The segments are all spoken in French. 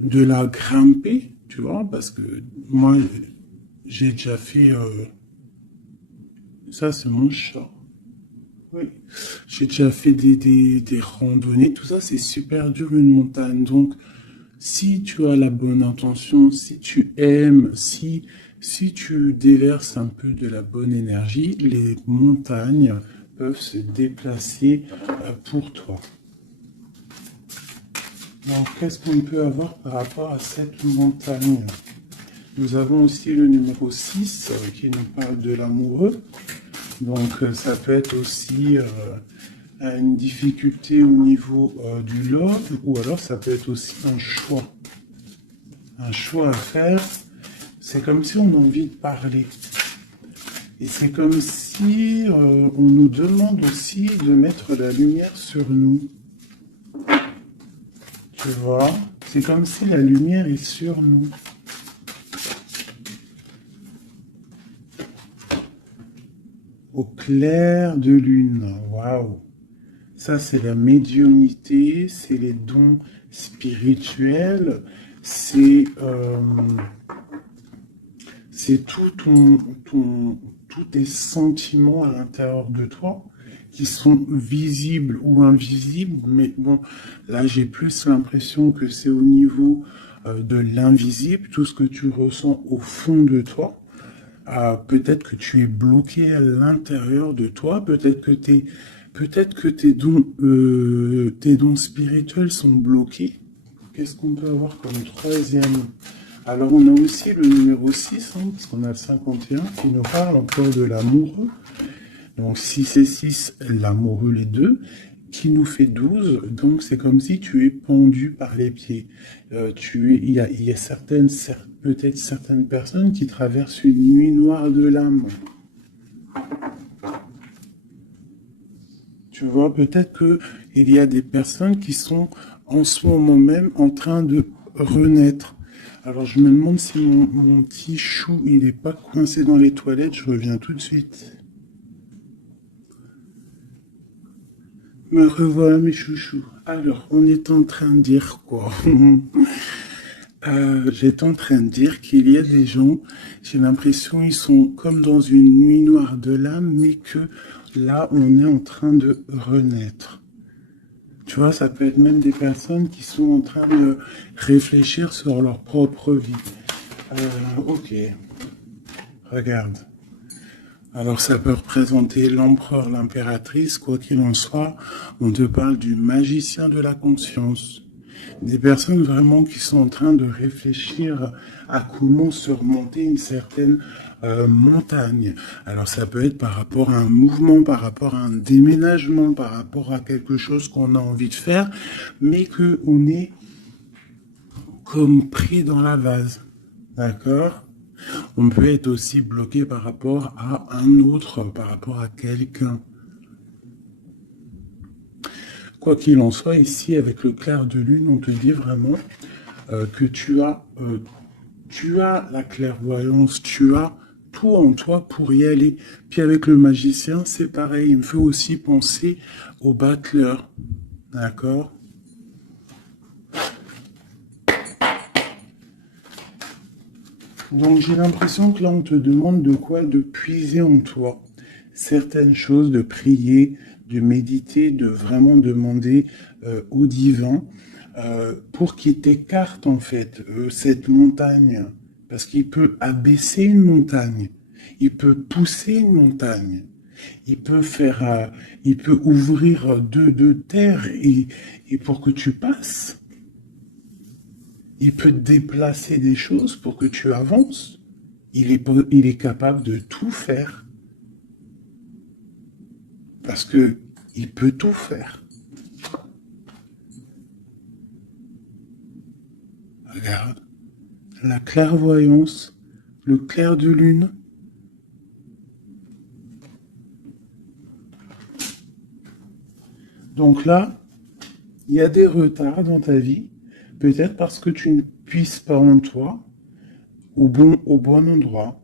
de la grimper, tu vois, parce que moi, j'ai déjà fait... ça, c'est mon chat. Oui. J'ai déjà fait des randonnées, tout ça, c'est super dur, une montagne. Donc, si tu as la bonne intention, si tu aimes, si tu déverses un peu de la bonne énergie, les montagnes peuvent se déplacer pour toi. Donc, qu'est-ce qu'on peut avoir par rapport à cette montagne? Nous avons aussi le numéro 6 qui nous parle de l'amoureux. Donc, ça peut être aussi une difficulté au niveau du love, ou alors ça peut être aussi un choix. Un choix à faire. C'est comme si on a envie de parler. Et c'est comme si on nous demande aussi de mettre la lumière sur nous. Tu vois? C'est comme si la lumière est sur nous. Au clair de lune. Waouh! Ça, c'est la médiumnité, c'est les dons spirituels, c'est tous tes sentiments à l'intérieur de toi qui sont visibles ou invisibles. Mais bon, là, j'ai plus l'impression que c'est au niveau de l'invisible, tout ce que tu ressens au fond de toi. Peut-être que tu es bloqué à l'intérieur de toi, peut-être que tes dons spirituels sont bloqués. Qu'est-ce qu'on peut avoir comme troisième? Alors on a aussi le numéro 6, hein, parce qu'on a le 51, qui nous parle encore de l'amoureux. Donc 6 et 6, l'amoureux les deux, qui nous fait 12. Donc c'est comme si tu es pendu par les pieds. Il y a peut-être certaines personnes qui traversent une nuit noire de l'âme. Tu vois, peut-être qu'il y a des personnes qui sont en ce moment même en train de renaître. Alors je me demande si mon petit chou, il n'est pas coincé dans les toilettes. Je reviens tout de suite. Me revoilà mes chouchous. Alors, on est en train de dire quoi? J'étais en train de dire qu'il y a des gens, j'ai l'impression ils sont comme dans une nuit noire de l'âme, mais que là, on est en train de renaître. Tu vois, ça peut être même des personnes qui sont en train de réfléchir sur leur propre vie. Ok, regarde. Alors ça peut représenter l'empereur, l'impératrice, quoi qu'il en soit. On te parle du magicien de la conscience. Des personnes vraiment qui sont en train de réfléchir à comment surmonter une certaine montagne. Alors ça peut être par rapport à un mouvement, par rapport à un déménagement, par rapport à quelque chose qu'on a envie de faire, mais qu'on est comme pris dans la vase. D'accord? On peut être aussi bloqué par rapport à un autre, par rapport à quelqu'un. Quoi qu'il en soit, ici, avec le clair de lune, on te dit vraiment que tu as la clairvoyance, tu as tout en toi pour y aller. Puis avec le magicien, c'est pareil. Il me fait aussi penser au battleur. D'accord? Donc j'ai l'impression que là, on te demande de quoi? De puiser en toi certaines choses, de prier, de méditer, de vraiment demander au divin pour qu'il t'écarte en fait cette montagne. Parce qu'il peut abaisser une montagne, il peut pousser une montagne, il peut ouvrir deux terres et pour que tu passes. Il peut déplacer des choses pour que tu avances. Il est capable de tout faire. Parce que il peut tout faire. Regarde. La clairvoyance, le clair de lune. Donc là, il y a des retards dans ta vie. Peut-être parce que tu ne puisses pas en toi au bon endroit.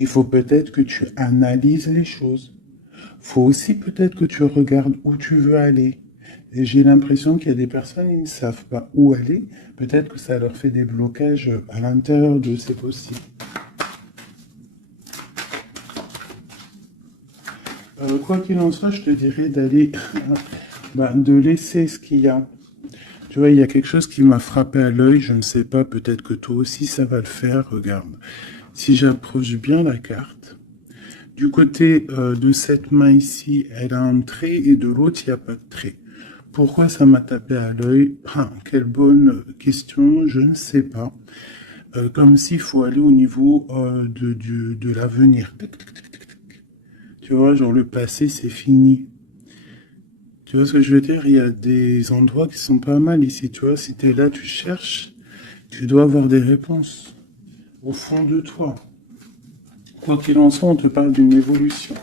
Il faut peut-être que tu analyses les choses. Il faut aussi peut-être que tu regardes où tu veux aller. Et j'ai l'impression qu'il y a des personnes, ils ne savent pas où aller. Peut-être que ça leur fait des blocages à l'intérieur d'eux, c'est possible. Quoi qu'il en soit, je te dirais d'aller, de laisser ce qu'il y a. Tu vois, il y a quelque chose qui m'a frappé à l'œil, je ne sais pas, peut-être que toi aussi ça va le faire, regarde. Si j'approche bien la carte, du côté de cette main ici, elle a un trait et de l'autre, il n'y a pas de trait. Pourquoi ça m'a tapé à l'œil? Quelle bonne question, je ne sais pas. Comme s'il faut aller au niveau de l'avenir. Tu vois, genre le passé, c'est fini. Tu vois ce que je veux dire? Il y a des endroits qui sont pas mal ici. Tu vois, si tu es là, tu cherches, tu dois avoir des réponses au fond de toi. Quoi qu'il en soit, on te parle d'une évolution.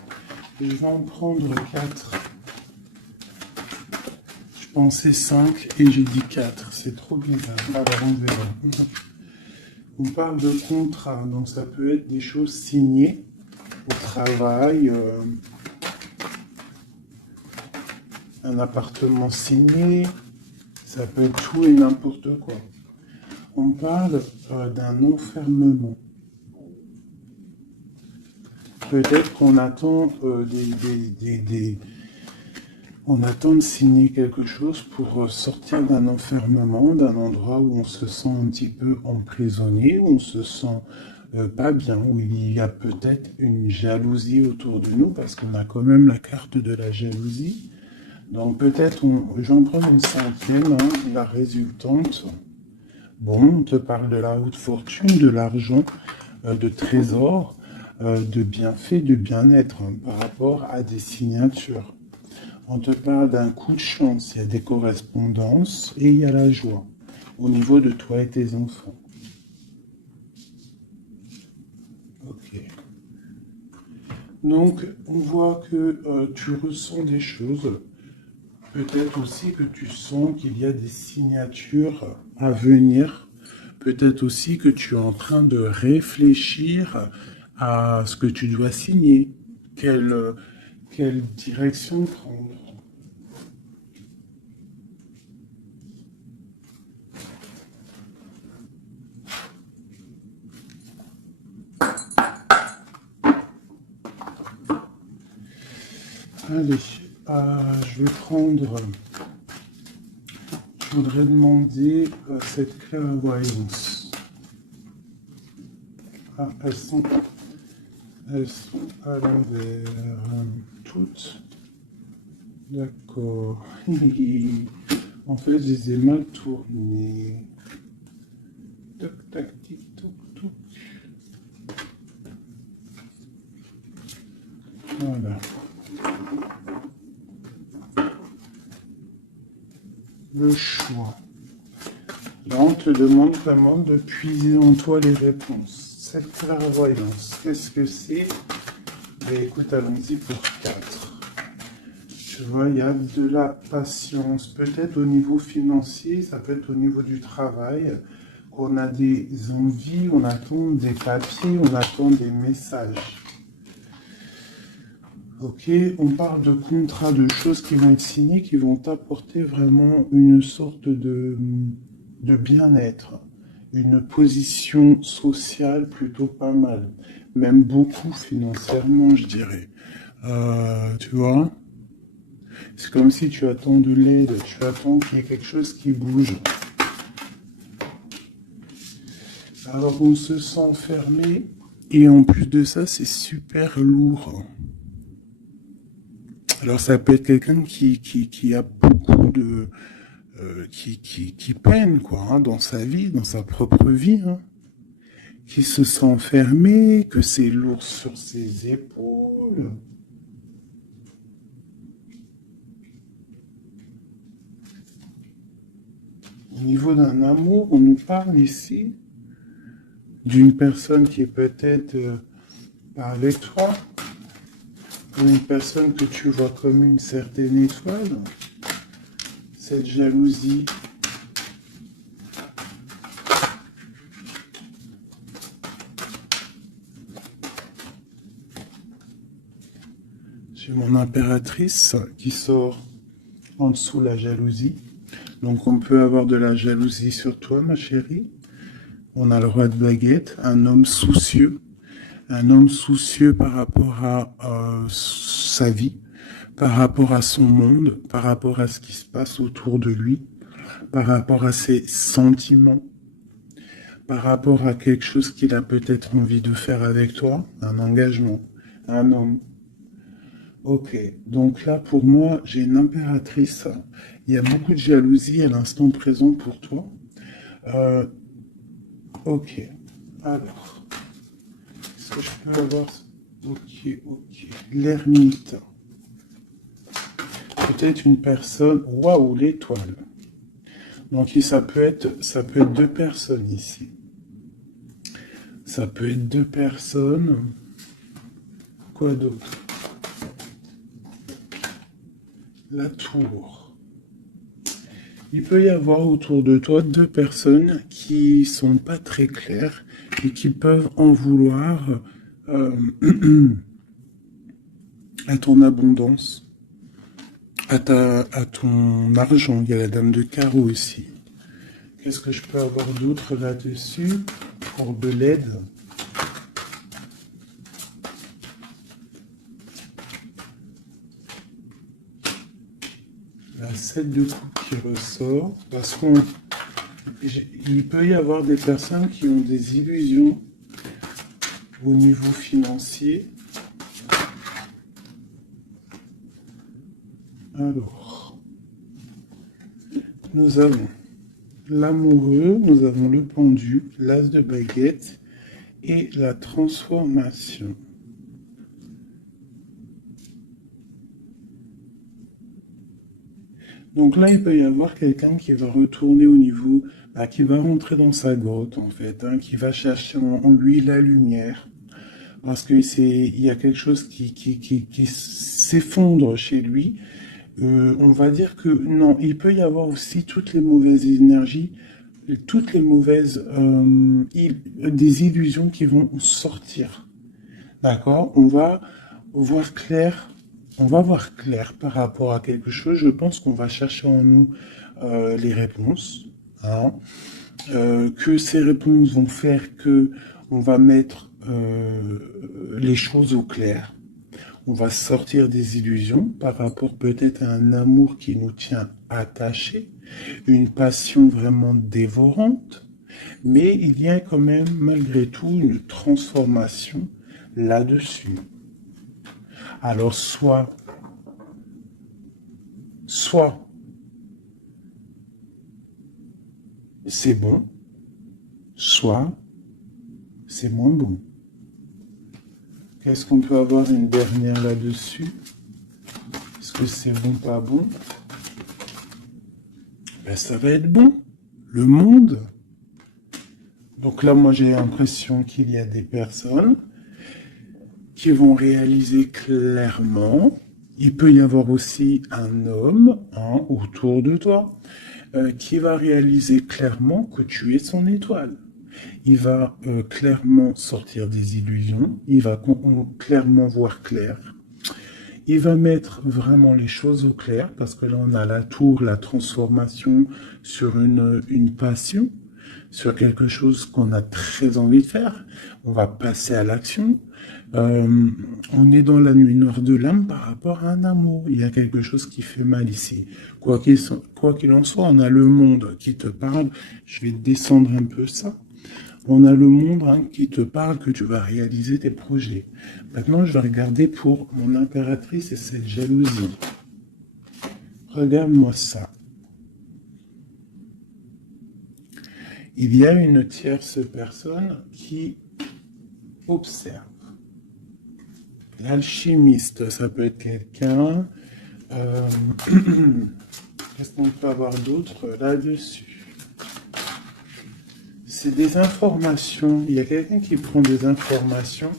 Je vais en prendre 4. Je pensais 5 et j'ai dit 4. C'est trop bizarre. Alors on verra. On parle de contrat, donc ça peut être des choses signées au travail, un appartement signé, ça peut être tout et n'importe quoi. On parle d'un enfermement. Peut-être qu'on attend on attend de signer quelque chose pour sortir d'un enfermement, d'un endroit où on se sent un petit peu emprisonné, où on se sent pas bien, où il y a peut-être une jalousie autour de nous, parce qu'on a quand même la carte de la jalousie. Donc peut-être, j'en prends une cinquième, la résultante. Bon, on te parle de la haute fortune, de l'argent, de trésors, de bienfaits, de bien-être par rapport à des signatures. On te parle d'un coup de chance, il y a des correspondances et il y a la joie au niveau de toi et tes enfants. Ok. Donc, on voit que tu ressens des choses. Peut-être aussi que tu sens qu'il y a des signatures à venir. Peut-être aussi que tu es en train de réfléchir à ce que tu dois signer. Quelle direction prendre. Allez, je vais prendre. Je voudrais demander cette clairvoyance. Elles sont à l'envers. Toutes. D'accord. En fait, je les ai mal tournées. Toc, tac, tic, toc, toc. Voilà. Le choix. Là, on te demande vraiment de puiser en toi les réponses. Cette clairvoyance, qu'est-ce que c'est? Écoute, allons-y pour 4. Tu vois, il y a de la patience. Peut-être au niveau financier, ça peut être au niveau du travail. On a des envies, on attend des papiers, on attend des messages. Ok, on parle de contrats, de choses qui vont être signées, qui vont apporter vraiment une sorte de bien-être, une position sociale plutôt pas mal, même beaucoup financièrement, je dirais. Tu vois, c'est comme si tu attends de l'aide, tu attends qu'il y ait quelque chose qui bouge. Alors on se sent fermé et en plus de ça, c'est super lourd. Alors ça peut être quelqu'un qui a beaucoup de... qui peine quoi, dans sa vie, dans sa propre vie, qui se sent fermé, que c'est lourd sur ses épaules. Au niveau d'un amour, on nous parle ici d'une personne qui est peut-être pas avec toi, une personne que tu vois comme une certaine étoile. Cette jalousie. J'ai mon impératrice qui sort en dessous la jalousie. Donc on peut avoir de la jalousie sur toi, ma chérie. On a le roi de baguette, un homme soucieux. Un homme soucieux par rapport à sa vie, par rapport à son monde, par rapport à ce qui se passe autour de lui, par rapport à ses sentiments, par rapport à quelque chose qu'il a peut-être envie de faire avec toi, un engagement, un homme. Ok, donc là pour moi j'ai une impératrice, il y a beaucoup de jalousie à l'instant présent pour toi. Euh, ok, alors... Est-ce que je peux avoir... Ok, ok. L'ermite. Peut-être une personne... Waouh, l'étoile. Donc ça peut être deux personnes ici. Ça peut être deux personnes. Quoi d'autre? La tour. Il peut y avoir autour de toi deux personnes qui sont pas très claires et qui peuvent en vouloir à ton abondance, à ton argent. Il y a la dame de carreau ici. Qu'est-ce que je peux avoir d'autre là-dessus pour de l'aide? La 7 de coupe qui ressort, parce qu'il peut y avoir des personnes qui ont des illusions au niveau financier. Alors, nous avons l'amoureux, nous avons le pendu, l'as de baguette et la transformation. Donc là, il peut y avoir quelqu'un qui va retourner au niveau, qui va rentrer dans sa grotte en fait, qui va chercher en lui la lumière. Parce que il y a quelque chose qui s'effondre chez lui. On va dire que non, il peut y avoir aussi toutes les mauvaises énergies, toutes les mauvaises des illusions qui vont sortir. D'accord? On va voir clair. On va voir clair par rapport à quelque chose. Je pense qu'on va chercher en nous les réponses. Hein. Que ces réponses vont faire que on va mettre les choses au clair. On va sortir des illusions par rapport peut-être à un amour qui nous tient attachés, une passion vraiment dévorante, mais il y a quand même malgré tout une transformation là-dessus. Alors soit c'est bon, soit c'est moins bon. Qu'est-ce qu'on peut avoir une dernière là-dessus? Est-ce que c'est bon, pas bon? Ben, ça va être bon. Le monde. Donc là, moi, j'ai l'impression qu'il y a des personnes qui vont réaliser clairement. Il peut y avoir aussi un homme autour de toi qui va réaliser clairement que tu es son étoile. Il va clairement sortir des illusions, il va clairement voir clair. Il va mettre vraiment les choses au clair, parce que là on a la tour, la transformation sur une passion, sur quelque chose qu'on a très envie de faire. On va passer à l'action. On est dans la nuit noire de l'âme par rapport à un amour. Il y a quelque chose qui fait mal ici. Quoi qu'il en soit, on a le monde qui te parle. Je vais descendre un peu ça. On a le monde qui te parle que tu vas réaliser tes projets. Maintenant, je vais regarder pour mon impératrice et cette jalousie. Regarde-moi ça. Il y a une tierce personne qui observe. L'alchimiste, ça peut être quelqu'un. Qu'est-ce qu'on peut avoir d'autre là-dessus? C'est des informations. Il y a quelqu'un qui prend des informations.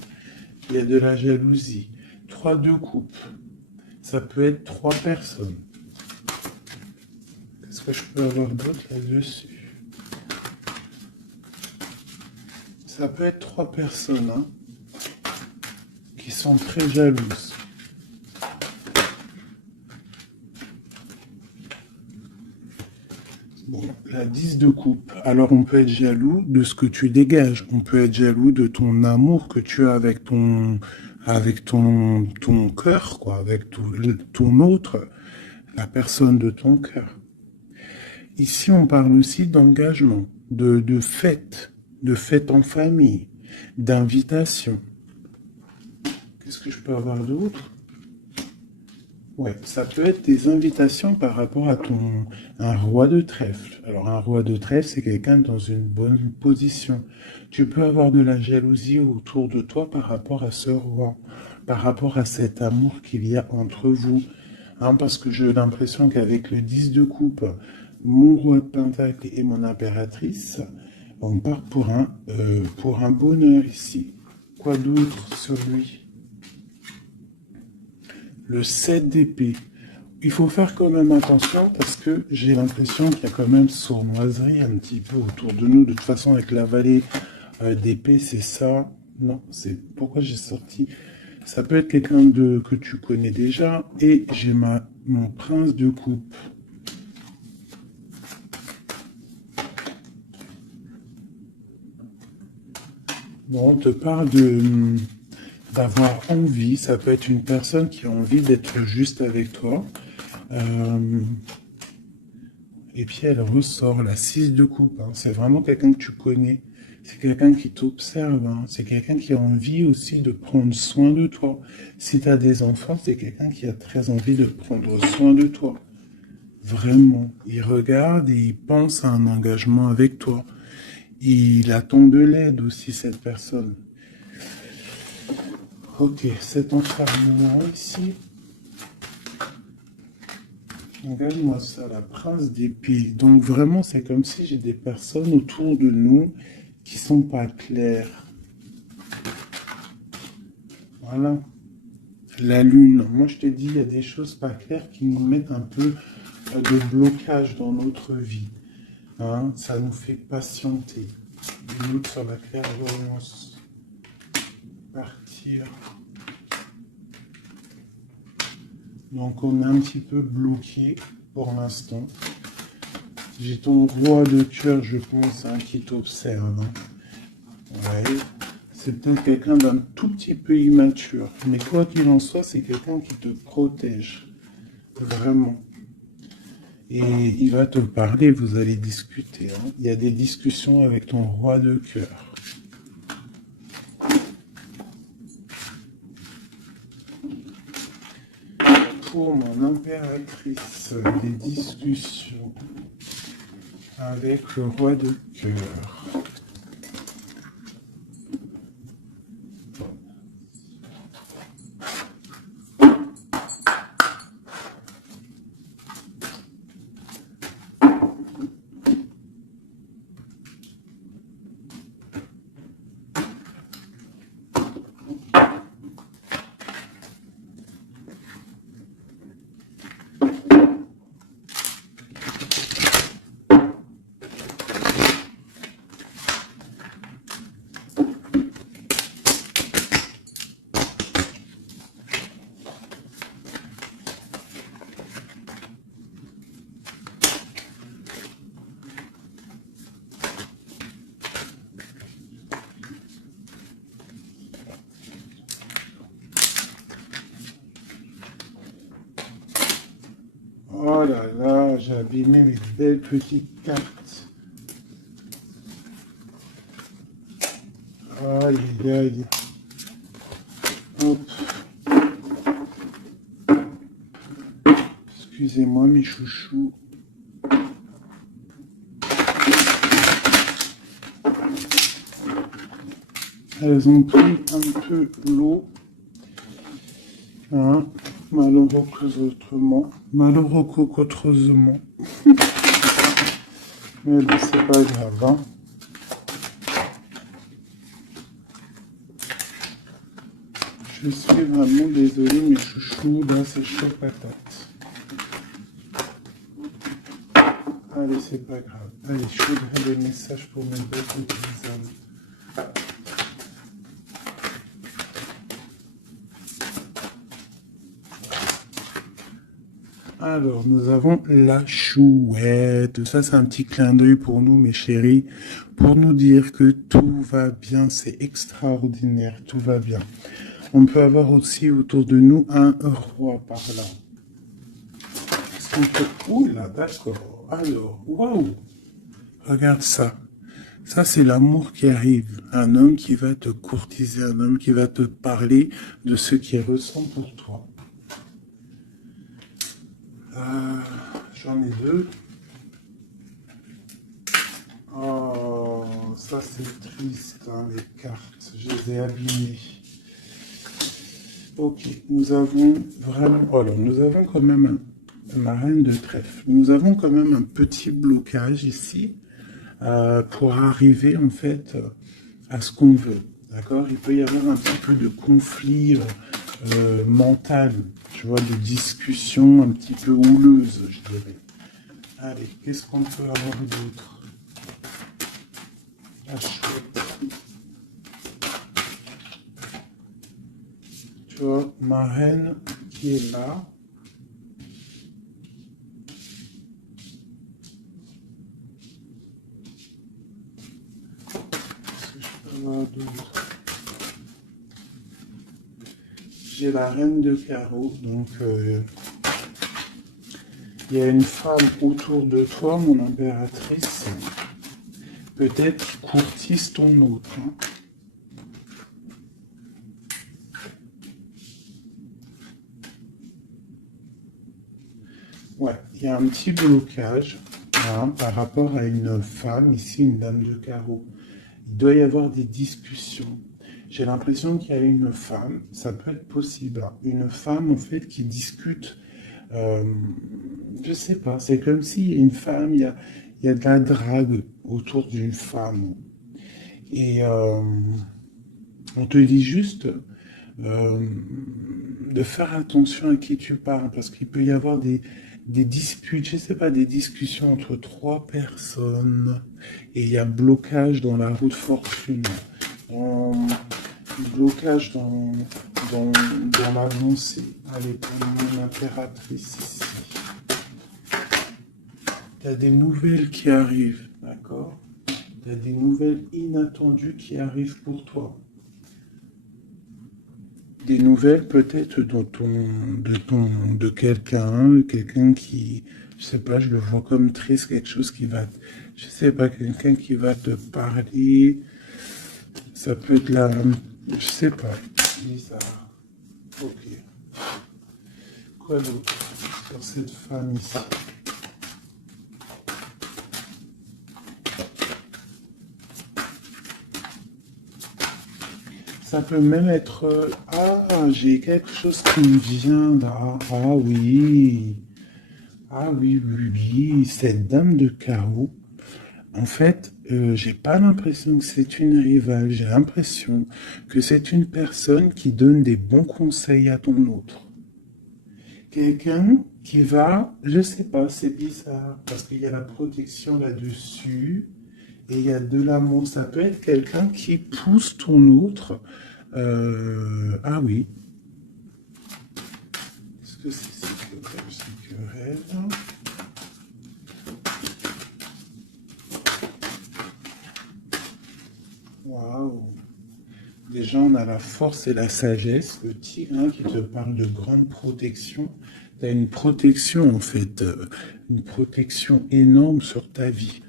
Il y a de la jalousie. 3 de coupe. Ça peut être 3 personnes. Qu'est-ce que je peux avoir d'autre là-dessus? Ça peut être 3 personnes qui sont très jalouses. Bon, la 10 de coupe. Alors, on peut être jaloux de ce que tu dégages. On peut être jaloux de ton amour que tu as avec ton cœur, quoi, avec ton autre, la personne de ton cœur. Ici, on parle aussi d'engagement, de fête en famille, d'invitation. Qu'est-ce que je peux avoir d'autre? Ouais, ça peut être des invitations par rapport à un roi de trèfle. Alors, un roi de trèfle, c'est quelqu'un dans une bonne position. Tu peux avoir de la jalousie autour de toi par rapport à ce roi, par rapport à cet amour qu'il y a entre vous. Hein, parce que j'ai l'impression qu'avec le 10 de coupe, mon roi de pentacle et mon impératrice, on part pour un bonheur ici. Quoi d'autre sur lui? Le 7 d'épée. Il faut faire quand même attention parce que j'ai l'impression qu'il y a quand même sournoiserie un petit peu autour de nous. De toute façon, avec la vallée d'épée, c'est ça. Non, c'est pourquoi j'ai sorti. Ça peut être quelqu'un que tu connais déjà. Et j'ai mon prince de coupe. Bon, on te parle d'avoir envie. Ça peut être une personne qui a envie d'être juste avec toi. Euh, Et puis elle ressort la 6 de coupe. Hein. C'est vraiment quelqu'un que tu connais. C'est quelqu'un qui t'observe. Hein. C'est quelqu'un qui a envie aussi de prendre soin de toi. Si tu as des enfants, c'est quelqu'un qui a très envie de prendre soin de toi. Vraiment. Il regarde et il pense à un engagement avec toi. Il attend de l'aide aussi, cette personne. Ok, cet enfermement ici. Regarde-moi ça, la prince d'épée. Donc vraiment, c'est comme si j'ai des personnes autour de nous qui sont pas claires. Voilà. La lune. Moi, je te dis, il y a des choses pas claires qui nous mettent un peu de blocage dans notre vie. Hein, ça nous fait patienter. Une autre sur la clairvoyance. Partir. Donc, on est un petit peu bloqué pour l'instant. J'ai ton roi de cœur, je pense, hein, qui t'observe. Hein. Ouais. C'est peut-être quelqu'un d'un tout petit peu immature. Mais quoi qu'il en soit, c'est quelqu'un qui te protège. Vraiment. Et il va te parler, vous allez discuter. Hein. Il y a des discussions avec ton roi de cœur. Pour mon impératrice, des discussions avec le roi de cœur. Oh là là, j'ai abîmé mes belles petites cartes. Aïe, aïe, aïe. Hop. Excusez-moi, mes chouchous. Elles ont pris un peu l'eau. Hein, malheureusement. Mais bon, c'est pas grave. Hein. Je suis vraiment désolé, mes chouchous. Là, c'est chaud patate. Allez, c'est pas grave. Allez, je voudrais des messages pour mes belles petites âmes. Alors, nous avons la chouette. Ça, c'est un petit clin d'œil pour nous, mes chéris, pour nous dire que tout va bien. C'est extraordinaire, tout va bien. On peut avoir aussi autour de nous un roi par là. Est-ce qu'on peut... Oula, d'accord. Alors, waouh. Regarde ça. Ça, c'est l'amour qui arrive. Un homme qui va te courtiser, un homme qui va te parler de ce qu'il ressent pour toi. J'en ai deux. Oh, ça c'est triste, hein, les cartes. Je les ai abîmées. Ok, nous avons vraiment... Alors, nous avons quand même ma reine de trèfle. Nous avons quand même un petit blocage ici pour arriver en fait à ce qu'on veut. D'accord? Il peut y avoir un petit peu de conflit mental, tu vois, de discussions un petit peu houleuses, je dirais. Allez, qu'est-ce qu'on peut avoir d'autre? La chouette. Tu vois, ma reine qui est là. Qu'est-ce que je peux avoir d'autre? J'ai la reine de carreau, donc il y a une femme autour de toi, mon impératrice, peut-être qui courtise ton autre. Hein. Ouais, il y a un petit blocage hein, par rapport à une femme, ici une dame de carreau. Il doit y avoir des discussions. J'ai l'impression qu'il y a une femme, ça peut être possible, hein, une femme en fait qui discute, je sais pas, c'est comme s'il y a une femme, il y a de la drague autour d'une femme. Et on te dit juste euh, de faire attention à qui tu parles, parce qu'il peut y avoir des disputes, je sais pas, des discussions entre trois personnes, et il y a blocage dans la roue de fortune. Blocage dans l'avancée. Allez, pour mon impératrice ici. Il y a des nouvelles qui arrivent, d'accord? Il y a des nouvelles inattendues qui arrivent pour toi. Des nouvelles peut-être de quelqu'un qui, je sais pas, je le vois comme triste, quelque chose qui va, je sais pas, quelqu'un qui va te parler. Ça peut être là, je sais pas, bizarre. Ok. Quoi d'autre sur cette femme ici? Ça peut même être... ah, j'ai quelque chose qui me vient là. Ah oui. Ah oui, oui, oui. Cette dame de carreau. En fait, j'ai pas l'impression que c'est une rivale. J'ai l'impression que c'est une personne qui donne des bons conseils à ton autre. Quelqu'un qui va... Je sais pas, c'est bizarre. Parce qu'il y a la protection là-dessus. Et il y a de l'amour. Ça peut être quelqu'un qui pousse ton autre. Ah oui. Est-ce que c'est querelle? Waouh. Déjà, on a la force et la sagesse. Le tigre hein, qui te parle de grande protection. Tu as une protection, en fait. Une protection énorme sur ta vie.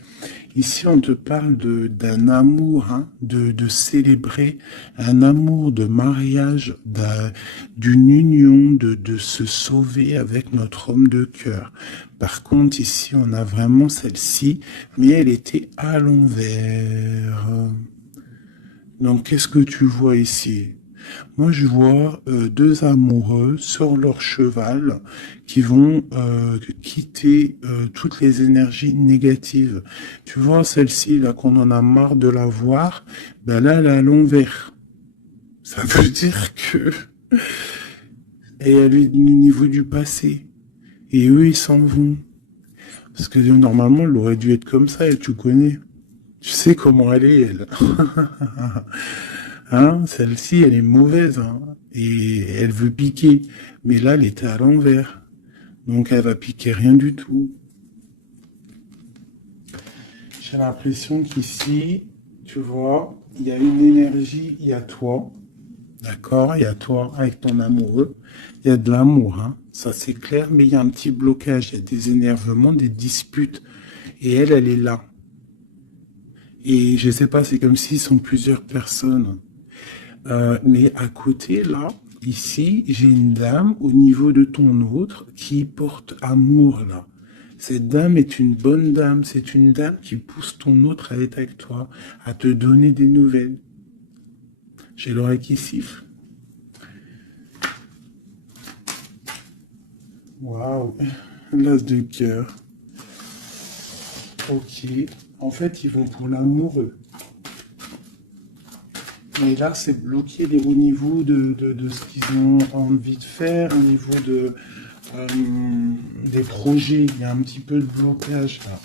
Ici, on te parle d'un amour, hein, de célébrer un amour de mariage, d'une union, de se sauver avec notre homme de cœur. Par contre, ici, on a vraiment celle-ci, mais elle était à l'envers. Donc, qu'est-ce que tu vois ici? Moi, je vois deux amoureux sur leur cheval qui vont quitter toutes les énergies négatives. Tu vois, celle-ci, là, qu'on en a marre de la voir, ben là, elle est à l'envers. Ça veut dire que... Et elle est au niveau du passé. Et eux, ils s'en vont. Parce que normalement, elle aurait dû être comme ça, et tu connais. Tu sais comment elle est, elle. Hein, celle-ci, elle est mauvaise, hein, et elle veut piquer. Mais là, elle était à l'envers. Donc, elle va piquer rien du tout. J'ai l'impression qu'ici, tu vois, il y a une énergie, il y a toi. D'accord? Il y a toi avec ton amoureux. Il y a de l'amour, hein. Ça, c'est clair, mais il y a un petit blocage. Il y a des énervements, des disputes. Et elle, elle est là. Et je sais pas, c'est comme s'ils sont plusieurs personnes. Mais à côté, là, ici, j'ai une dame au niveau de ton autre qui porte amour, là. Cette dame est une bonne dame. C'est une dame qui pousse ton autre à être avec toi, à te donner des nouvelles. J'ai l'oreille qui siffle. Waouh, l'as de cœur. Ok. En fait, ils vont pour l'amoureux. Mais là, c'est bloqué au niveau de ce qu'ils ont envie de faire, au niveau euh, des projets. Il y a un petit peu de blocage là.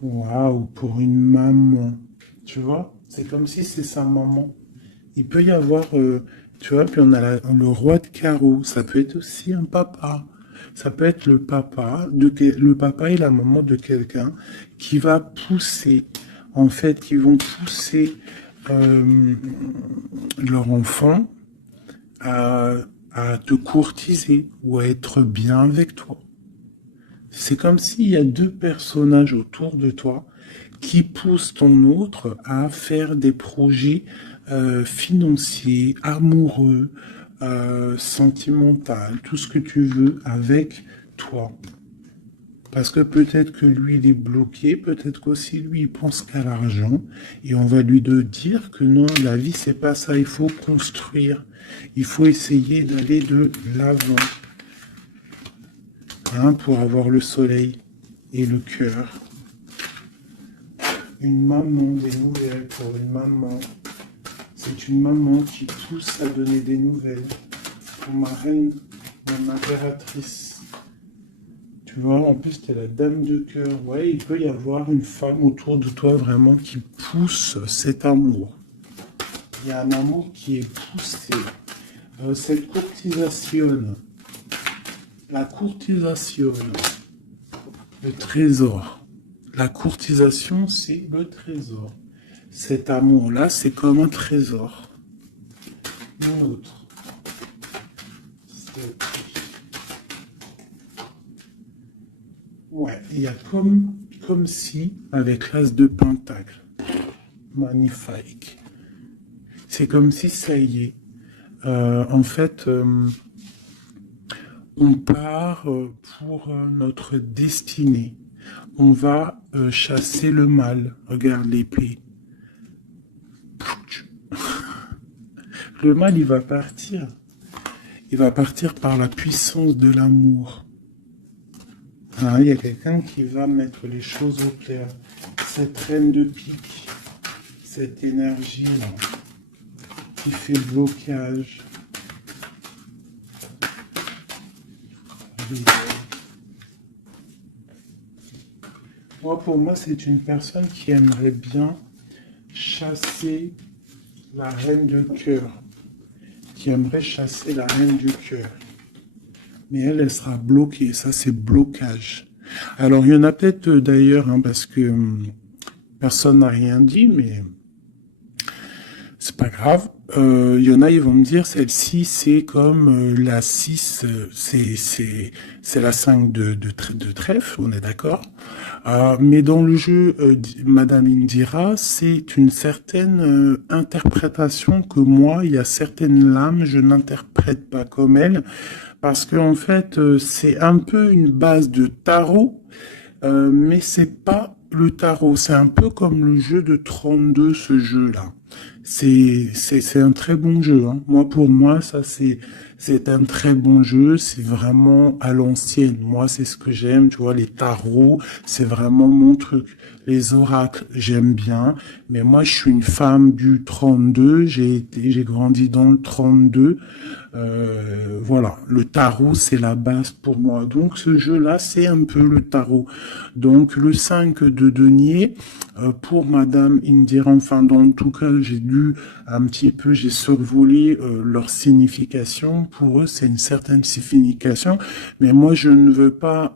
Waouh, pour une maman. Tu vois, c'est comme si c'est sa maman. Il peut y avoir, tu vois, puis on a le roi de carreau. Ça peut être aussi un papa. Ça peut être le papa et la maman de quelqu'un qui va pousser, en fait, qui vont pousser euh, leur enfant à, à te courtiser ou à être bien avec toi. C'est comme s'il y a deux personnages autour de toi qui poussent ton autre à faire des projets financiers, amoureux, sentimentaux, tout ce que tu veux avec toi. Parce que peut-être que lui, il est bloqué, peut-être qu'aussi lui, il pense qu'à l'argent, et on va lui dire que non, la vie, c'est pas ça, il faut construire, il faut essayer d'aller de l'avant, hein, pour avoir le soleil et le cœur. Une maman, des nouvelles pour une maman. C'est une maman qui pousse à donner des nouvelles pour ma reine, mon impératrice. Tu vois, en plus, t'es la dame de cœur. Ouais, il peut y avoir une femme autour de toi vraiment qui pousse cet amour. Il y a un amour qui est poussé. Cette courtisation, la courtisation, le trésor. La courtisation, c'est le trésor. Cet amour-là, c'est comme un trésor. Un autre. Ouais, il y a comme si, avec l'as de pentacle. Magnifique. C'est comme si ça y est. En fait, on part pour notre destinée. On va chasser le mal. Regarde l'épée. Le mal, il va partir. Il va partir par la puissance de l'amour. Ah, il y a quelqu'un qui va mettre les choses au clair. Cette reine de pique, cette énergie-là, qui fait blocage. Moi, pour moi, c'est une personne qui aimerait bien chasser la reine de cœur. Qui aimerait chasser la reine du cœur. Mais elle sera bloquée. Ça, c'est blocage. Alors, il y en a peut-être d'ailleurs, hein, parce que personne n'a rien dit, mais c'est pas grave. Il y en a, ils vont me dire, celle-ci, c'est comme la 6, c'est la 5 de trèfle, on est d'accord. Mais dans le jeu, Madame Indira, c'est une certaine interprétation que moi, il y a certaines lames, je n'interprète pas comme elle, parce que en fait, c'est un peu une base de tarot, mais c'est pas le tarot. C'est un peu comme le jeu de 32, ce jeu-là. C'est un très bon jeu, hein. Moi, pour moi, ça, c'est un très bon jeu. C'est vraiment à l'ancienne. Moi, c'est ce que j'aime. Tu vois, les tarots, c'est vraiment mon truc. Les oracles, j'aime bien. Mais moi, je suis une femme du 32. J'ai grandi dans le 32. Voilà, le tarot, c'est la base pour moi. Donc, ce jeu-là, c'est un peu le tarot. Donc, le 5 de denier, pour Madame Indira, enfin, dans tout cas, j'ai lu lu un petit peu, j'ai survolé leur signification. Pour eux, c'est une certaine signification, mais moi, je ne veux pas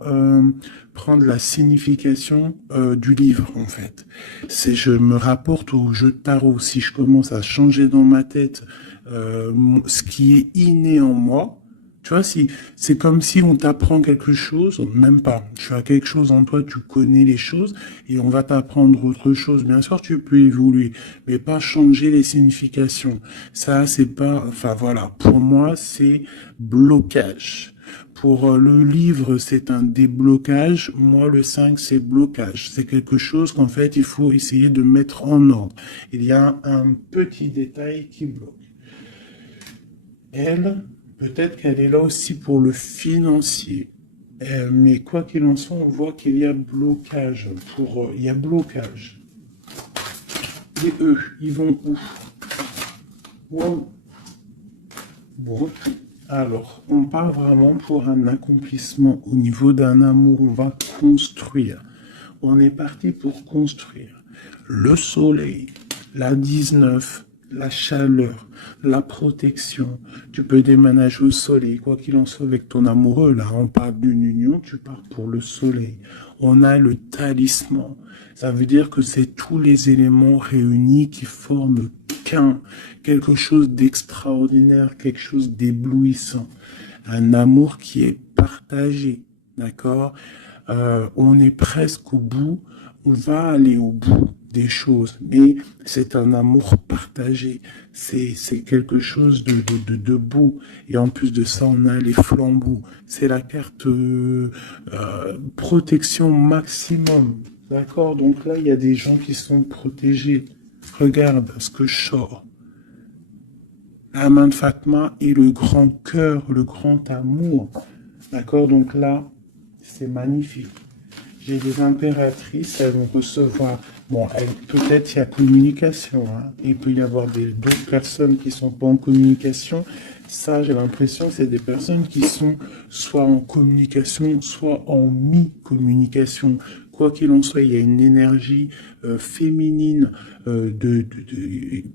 prendre la signification du livre, en fait. Je me rapporte au jeu de tarot. Si je commence à changer dans ma tête ce qui est inné en moi, tu vois, si c'est comme si on t'apprend quelque chose, même pas. Tu as quelque chose en toi, tu connais les choses, et on va t'apprendre autre chose. Bien sûr, tu peux évoluer, mais pas changer les significations. Ça, c'est pas, enfin voilà. Pour moi, c'est blocage. Pour le livre, c'est un déblocage. Moi, le 5, c'est blocage. C'est quelque chose qu'en fait, il faut essayer de mettre en ordre. Il y a un petit détail qui bloque. Elle, peut-être qu'elle est là aussi pour le financier. Mais quoi qu'il en soit, on voit qu'il y a blocage. Il y a blocage. Et eux, ils vont où? Wow. Bon, alors, on part vraiment pour un accomplissement au niveau d'un amour. On va construire. On est parti pour construire. Le soleil, la 19, la chaleur, la protection. Tu peux déménager au soleil, quoi qu'il en soit avec ton amoureux. Là, on parle d'une union, tu pars pour le soleil. On a le talisman. Ça veut dire que c'est tous les éléments réunis qui forment quelque chose d'extraordinaire, quelque chose d'éblouissant. Un amour qui est partagé, d'accord? On est presque au bout, on va aller au bout des choses, mais c'est un amour partagé, c'est quelque chose de beau, et en plus de ça, on a les flambeaux, c'est la carte protection maximum, d'accord? Donc là, il y a des gens qui sont protégés. Regarde ce que je sors. La main de Fatma et le grand cœur, le grand amour. D'accord? Donc là, c'est magnifique. J'ai des impératrices, elles vont recevoir. Bon, peut-être il y a communication. Hein. Il peut y avoir d'autres personnes qui sont pas en communication. Ça, j'ai l'impression que c'est des personnes qui sont soit en communication, soit en mi-communication. Quoi qu'il en soit, il y a une énergie féminine.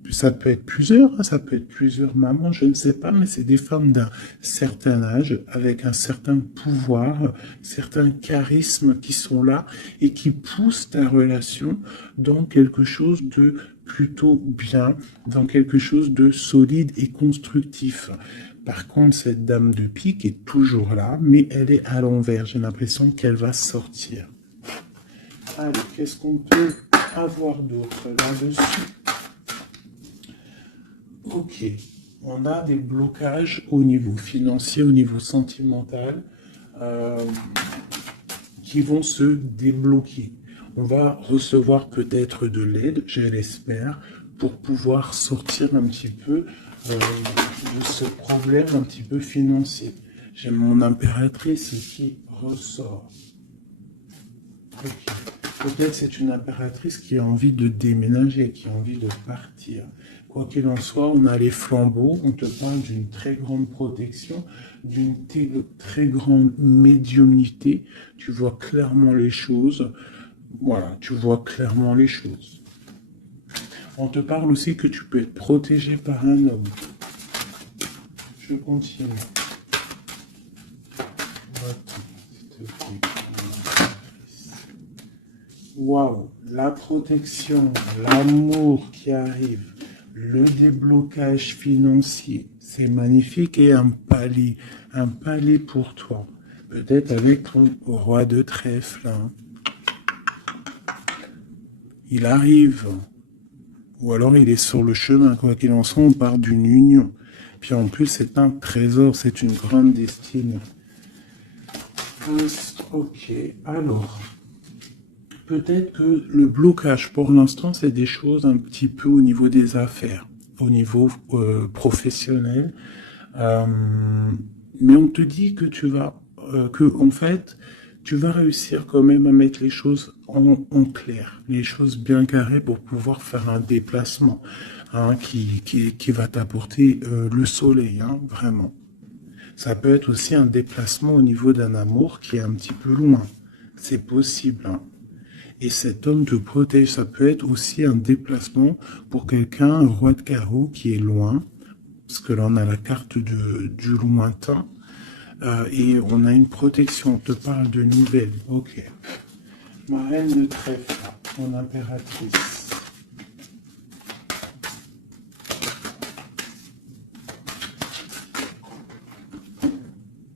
Ça peut être plusieurs, hein, ça peut être plusieurs mamans, je ne sais pas, mais c'est des femmes d'un certain âge, avec un certain pouvoir, certains charismes qui sont là et qui poussent ta relation dans quelque chose de plutôt bien, dans quelque chose de solide et constructif. Par contre, cette dame de pique est toujours là, mais elle est à l'envers. J'ai l'impression qu'elle va sortir. Allez, qu'est-ce qu'on peut avoir d'autre là-dessus? Ok, on a des blocages au niveau financier, au niveau sentimental, qui vont se débloquer. On va recevoir peut-être de l'aide, je l'espère, pour pouvoir sortir un petit peu de ce problème un petit peu financier. J'ai mon impératrice qui ressort. Ok. Peut-être c'est une impératrice qui a envie de déménager, qui a envie de partir. Quoi qu'il en soit, on a les flambeaux, on te parle d'une très grande protection, d'une très grande médiumnité. Tu vois clairement les choses. Voilà, tu vois clairement les choses. On te parle aussi que tu peux être protégé par un homme. Je continue. Waouh, la protection, l'amour qui arrive, le déblocage financier, c'est magnifique et un palier pour toi. Peut-être avec ton roi de trèfle. Hein. Il arrive, ou alors il est sur le chemin, quoi qu'il en soit, on part d'une union. Puis en plus, c'est un trésor, c'est une grande destinée. Ok, alors... Peut-être que le blocage, pour l'instant, c'est des choses un petit peu au niveau des affaires, au niveau professionnel. Mais on te dit que en fait, tu vas réussir quand même à mettre les choses en clair, les choses bien carrées pour pouvoir faire un déplacement hein, qui va t'apporter le soleil, hein, vraiment. Ça peut être aussi un déplacement au niveau d'un amour qui est un petit peu loin. C'est possible, hein. Et cet homme te protège. Ça peut être aussi un déplacement pour quelqu'un, un roi de carreau qui est loin, parce que là on a la carte du lointain, et on a une protection. On te parle de nouvelles. Ok. Ma reine de trèfle, mon impératrice.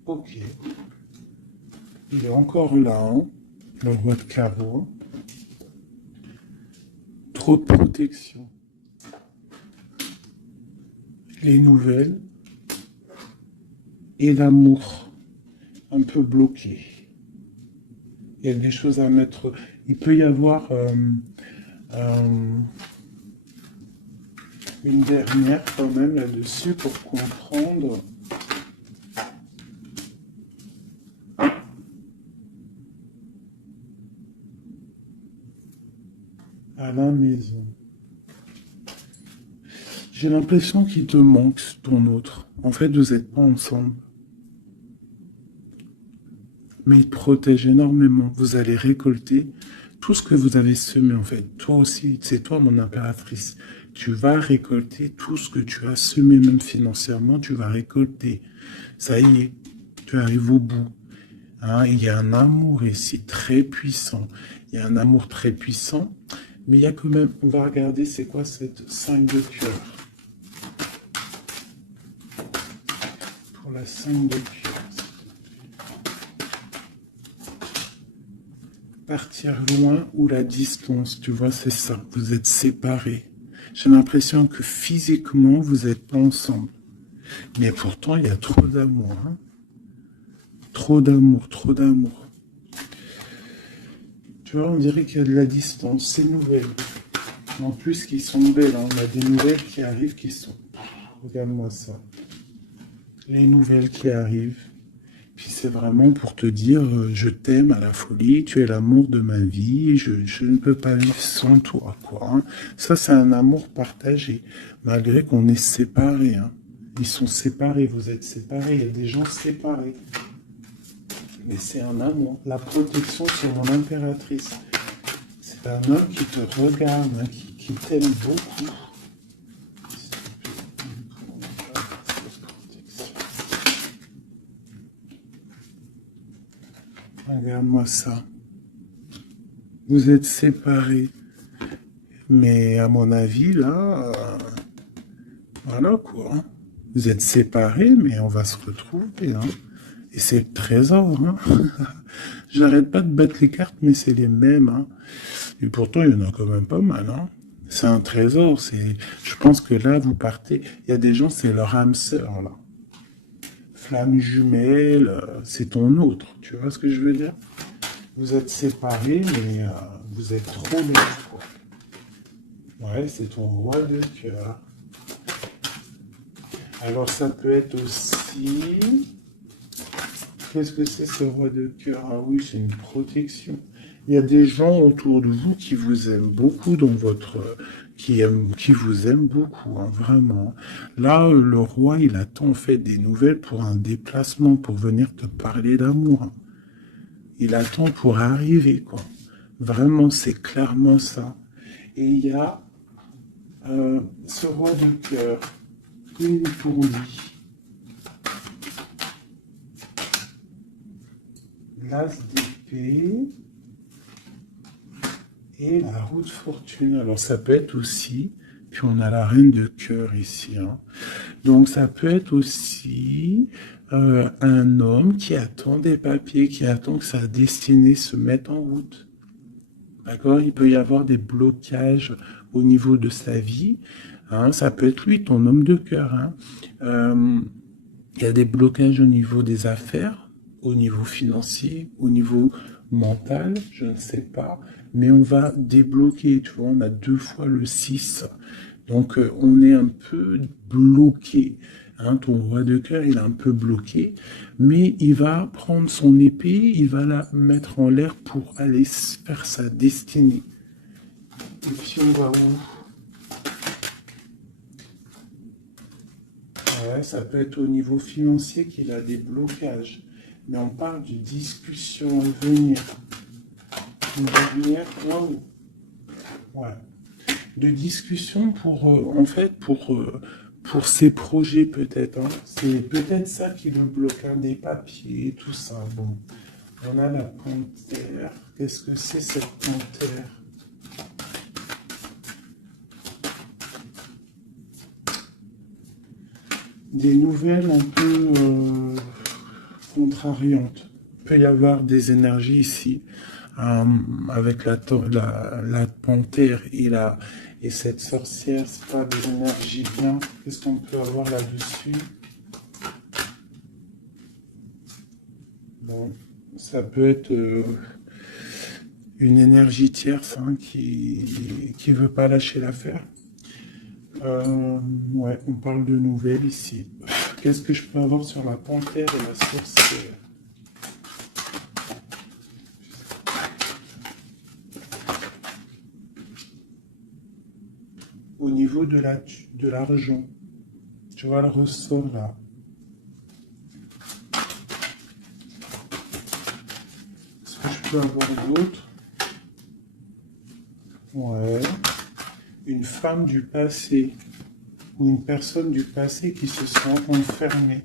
Ok. Il est encore là, hein, le roi de carreau. Trop de protection. Les nouvelles et l'amour un peu bloqué. Il y a des choses à mettre. Il peut y avoir une dernière quand même là-dessus pour comprendre. À la maison. J'ai l'impression qu'il te manque ton autre. En fait, vous n'êtes pas ensemble. Mais il te protège énormément. Vous allez récolter tout ce que vous avez semé, en fait. Toi aussi, c'est toi, mon impératrice. Tu vas récolter tout ce que tu as semé, même financièrement, tu vas récolter. Ça y est, tu arrives au bout. Hein, il y a un amour ici très puissant. Il y a un amour très puissant. Mais il y a quand même, on va regarder c'est quoi cette 5 de cœur. Pour la 5 de cœur. Partir loin ou la distance, tu vois, c'est ça. Vous êtes séparés. J'ai l'impression que physiquement, vous n'êtes pas ensemble. Mais pourtant, il y a trop d'amour. Hein. Trop d'amour, trop d'amour. Tu vois, on dirait qu'il y a de la distance. C'est nouvelle. En plus, qui sont belles. Hein. On a des nouvelles qui arrivent qui sont... Regarde-moi ça. Les nouvelles qui arrivent. Puis c'est vraiment pour te dire, je t'aime à la folie, tu es l'amour de ma vie, je ne peux pas vivre sans toi, quoi. Hein. Ça, c'est un amour partagé, malgré qu'on est séparés. Hein. Ils sont séparés, vous êtes séparés, il y a des gens séparés. Mais c'est un amour. La protection sur mon impératrice. C'est un homme qui te regarde, hein, qui t'aime beaucoup. Regarde-moi ça. Vous êtes séparés. Mais à mon avis, là, voilà quoi. Vous êtes séparés, mais on va se retrouver. Hein. Et c'est le trésor. Hein. J'arrête pas de battre les cartes, mais c'est les mêmes. Hein. Et pourtant, il y en a quand même pas mal. Hein. C'est un trésor. Je pense que là, vous partez. Il y a des gens, c'est leur âme sœur, là. Flamme jumelle, c'est ton autre. Tu vois ce que je veux dire? Vous êtes séparés, mais vous êtes trop bien. Ouais, c'est ton roi de cœur. Alors, ça peut être aussi... Qu'est-ce que c'est ce roi de cœur? Ah oui, c'est une protection. Il y a des gens autour de vous qui vous aiment beaucoup dans votre... qui vous aiment beaucoup, hein, vraiment. Là, le roi, il attend en fait des nouvelles pour un déplacement, pour venir te parler d'amour. Hein. Il attend pour arriver, quoi. Vraiment, c'est clairement ça. Et il y a ce roi de cœur, une pour lui. L'as d'épée et la roue de fortune. Alors ça peut être aussi, puis on a la reine de cœur ici. Hein. Donc ça peut être aussi un homme qui attend des papiers, qui attend que sa destinée se mette en route. D'accord? Il peut y avoir des blocages au niveau de sa vie. Hein. Ça peut être lui, ton homme de cœur. Hein. Il y a des blocages au niveau des affaires, au niveau financier, au niveau mental, je ne sais pas, mais on va débloquer, tu vois, on a 2 fois le 6, donc on est un peu bloqué, hein, ton roi de cœur, il est un peu bloqué, mais il va prendre son épée, il va la mettre en l'air pour aller faire sa destinée. Et puis on va où? Ouais, ça peut être au niveau financier qu'il a des blocages. Mais on parle de discussions à venir. Une dernière, wow. Ouais. De discussion pour, en fait, pour ses projets peut-être. Hein. C'est peut-être ça qui le bloque, hein, des papiers, tout ça. Bon, on a la panthère. Qu'est-ce que c'est cette panthère? Des nouvelles un peu contrariantes. Il peut y avoir des énergies ici. Avec la panthère et cette sorcière, c'est pas des énergies bien. Qu'est-ce qu'on peut avoir là-dessus? Bon, ça peut être une énergie tierce hein, qui veut pas lâcher l'affaire. Ouais, on parle de nouvelles ici. Qu'est-ce que je peux avoir sur la panthère et la sorcière? Au niveau de l'argent, tu vois le ressort là. Est-ce que je peux avoir d'autres? Ouais. Une femme du passé ou une personne du passé qui se sent enfermée.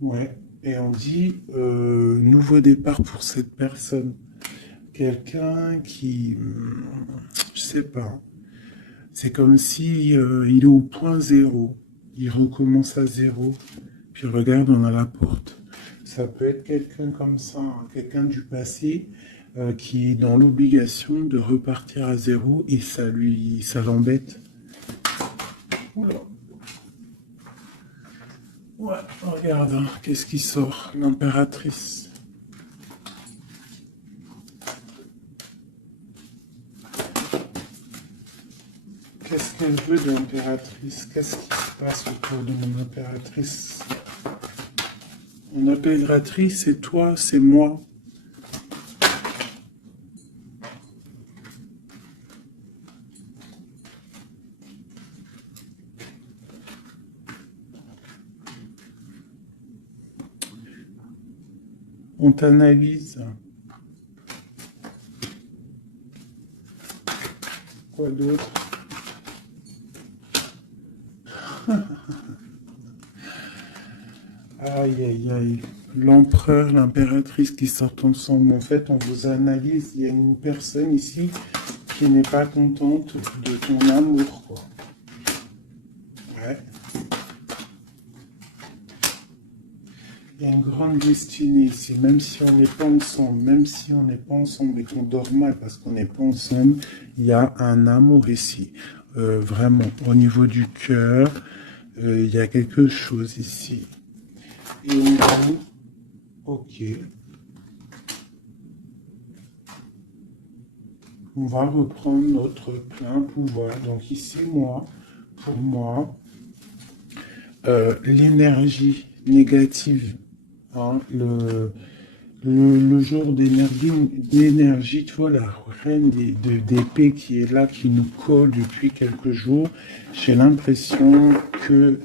Ouais. Et on dit nouveau départ pour cette personne. Quelqu'un qui, je sais pas. C'est comme si il est au point zéro. Il recommence à zéro. Puis regarde, on a la porte. Ça peut être quelqu'un comme ça, hein, quelqu'un du passé qui est dans l'obligation de repartir à zéro et ça l'embête. Oula. Ouais, regarde, hein, qu'est-ce qui sort? L'impératrice. Qu'est-ce qu'elle veut de l'impératrice? Qu'est-ce qui se passe autour de mon impératrice? Mon impératrice, c'est toi, c'est moi. On t'analyse. Quoi d'autre? Aïe, aïe, aïe. L'empereur, l'impératrice qui sortent ensemble. En fait, on vous analyse. Il y a une personne ici qui n'est pas contente de ton amour, quoi. Ouais. Il y a une grande destinée ici, même si on n'est pas ensemble, même si on n'est pas ensemble et qu'on dort mal parce qu'on n'est pas ensemble, il y a un amour ici. Vraiment, au niveau du cœur, il y a quelque chose ici. Et au niveau, ok. On va reprendre notre plein pouvoir. Donc ici, moi, pour moi, l'énergie négative, hein, le genre d'énergie, tu vois, la reine d'épée qui est là, qui nous colle depuis quelques jours, j'ai l'impression que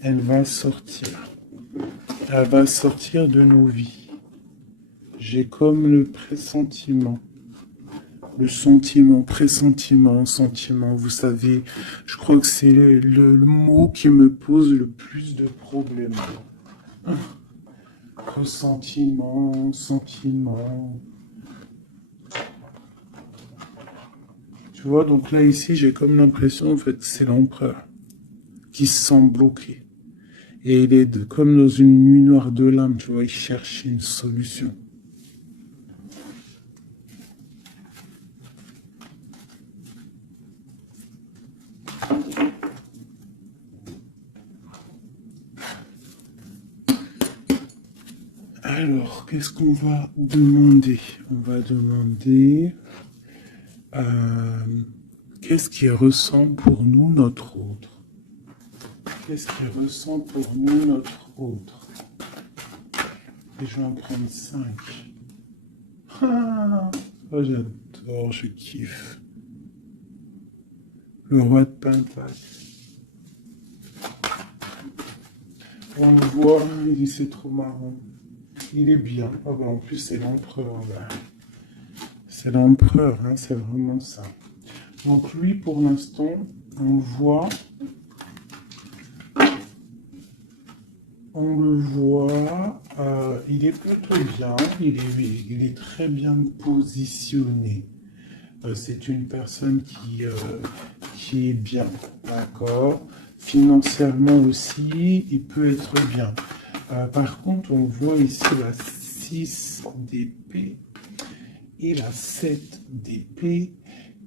elle va sortir. Elle va sortir de nos vies. J'ai comme le pressentiment. Le sentiment, pressentiment, sentiment, vous savez, je crois que c'est le mot qui me pose le plus de problèmes. Ressentiment, sentiment. Tu vois, donc là, ici, j'ai comme l'impression, en fait, que c'est l'empereur qui se sent bloqué. Et il est comme dans une nuit noire de l'âme, tu vois, il cherche une solution. Alors, qu'est-ce qu'on va demander? On va demander qu'est-ce qui ressent pour nous notre autre? Qu'est-ce qui ressent pour nous notre autre? Et je vais en prendre 5. Ah, oh, j'adore, je kiffe. Le roi de Pentacle. On le voit, il dit c'est trop marrant. Il est bien. Ah ben, en plus, c'est l'empereur là. C'est l'empereur, hein, c'est vraiment ça. Donc lui, pour l'instant, on le voit, il est plutôt bien, il est très bien positionné. C'est une personne qui est bien, d'accord. Financièrement aussi, il peut être bien. Par contre, on voit ici la 6 d'épée et la 7 d'épée,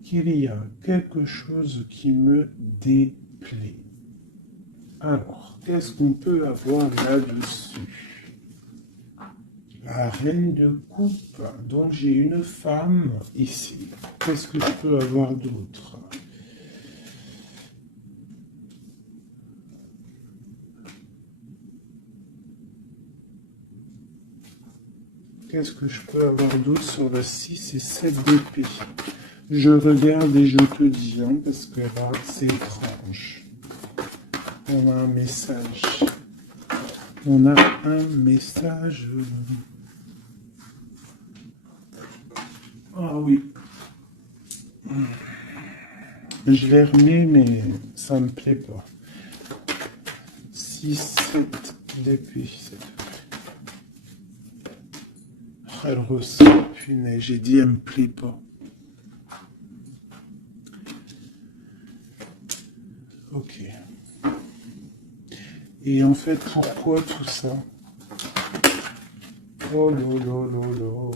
qu'il y a quelque chose qui me déplaît. Alors, qu'est-ce qu'on peut avoir là-dessus? La reine de coupe. Donc, j'ai une femme ici. Qu'est-ce que je peux avoir d'autre? Qu'est-ce que je peux avoir d'autre sur le 6 et 7 d'épée? Je regarde et je te dis, hein, parce que là, c'est étrange. On a un message. On a un message. Ah oui. Je l'ai remis, mais ça me plaît pas. 6, 7 d'épée. Elle ressort. Punaise, j'ai dit, elle me plaît pas. Ok. Et en fait, pourquoi tout ça? Oh là là là là.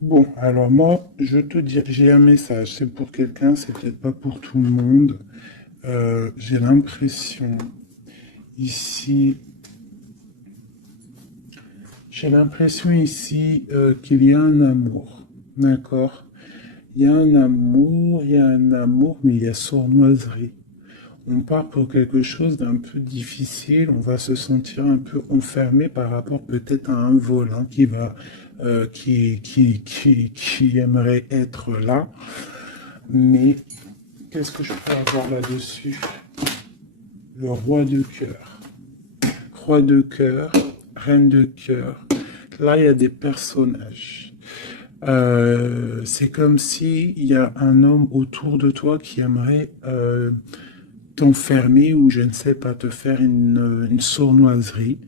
Bon, alors moi, je te dis, j'ai un message. C'est pour quelqu'un, c'est peut-être pas pour tout le monde. J'ai l'impression ici, qu'il y a un amour. D'accord? Il y a un amour, mais il y a sournoiserie. On part pour quelque chose d'un peu difficile, on va se sentir un peu enfermé par rapport peut-être à un volant qui aimerait être là. Mais qu'est-ce que je peux avoir là-dessus? Le roi de cœur. Roi de cœur, reine de cœur. Là, il y a des personnages. C'est comme si il y a un homme autour de toi qui aimerait t'enfermer ou je ne sais pas, te faire une sournoiserie.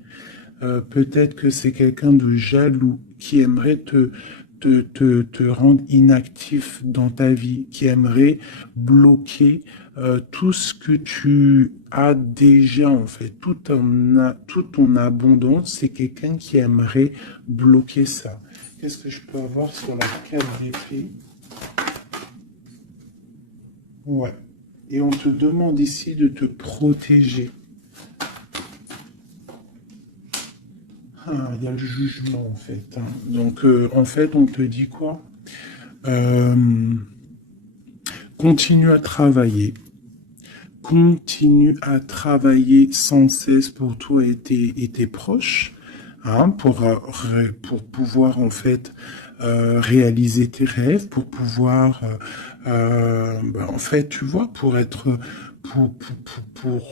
Peut-être que c'est quelqu'un de jaloux qui aimerait te rendre inactif dans ta vie, qui aimerait bloquer tout ce que tu as déjà en fait, toute ton abondance, c'est quelqu'un qui aimerait bloquer ça. Qu'est-ce que je peux avoir sur la 4 d'épée? Ouais. Et on te demande ici de te protéger. Ah, il y a le jugement en fait. Hein. Donc en fait, on te dit quoi? Continue à travailler. Continue à travailler sans cesse pour toi et tes proches, hein, pour pouvoir en fait réaliser tes rêves, pour pouvoir en fait, tu vois, pour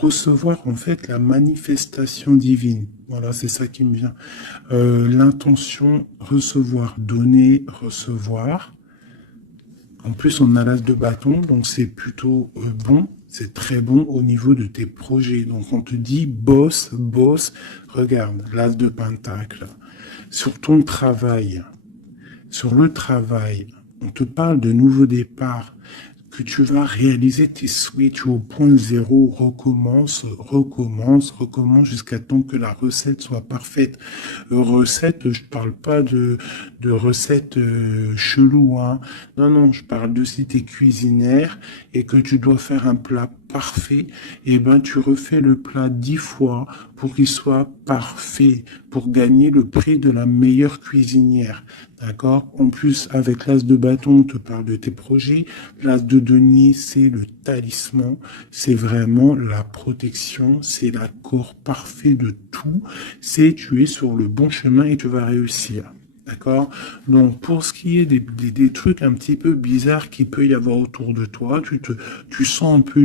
recevoir en fait la manifestation divine. Voilà, c'est ça qui me vient. L'intention, recevoir, donner, recevoir. En plus, on a l'as de bâton, donc c'est plutôt bon. C'est très bon au niveau de tes projets. Donc, on te dit, bosse, bosse. Regarde, l'as de pentacle. Sur ton travail, sur le travail, on te parle de nouveau départ, que tu vas réaliser tes souhaits, tu es au point zéro, recommence jusqu'à temps que la recette soit parfaite. Recette, je parle pas de recette chelou, hein. Non, non, je parle de si tu es cuisinière et que tu dois faire un plat parfait, et ben tu refais le plat 10 fois pour qu'il soit parfait, pour gagner le prix de la meilleure cuisinière. D'accord? En plus, avec l'as de bâton, on te parle de tes projets. L'as de denier, c'est le talisman. C'est vraiment la protection. C'est l'accord parfait de tout. C'est tu es sur le bon chemin et tu vas réussir. D'accord? Donc, pour ce qui est des trucs un petit peu bizarres qu'il peut y avoir autour de toi, tu sens un peu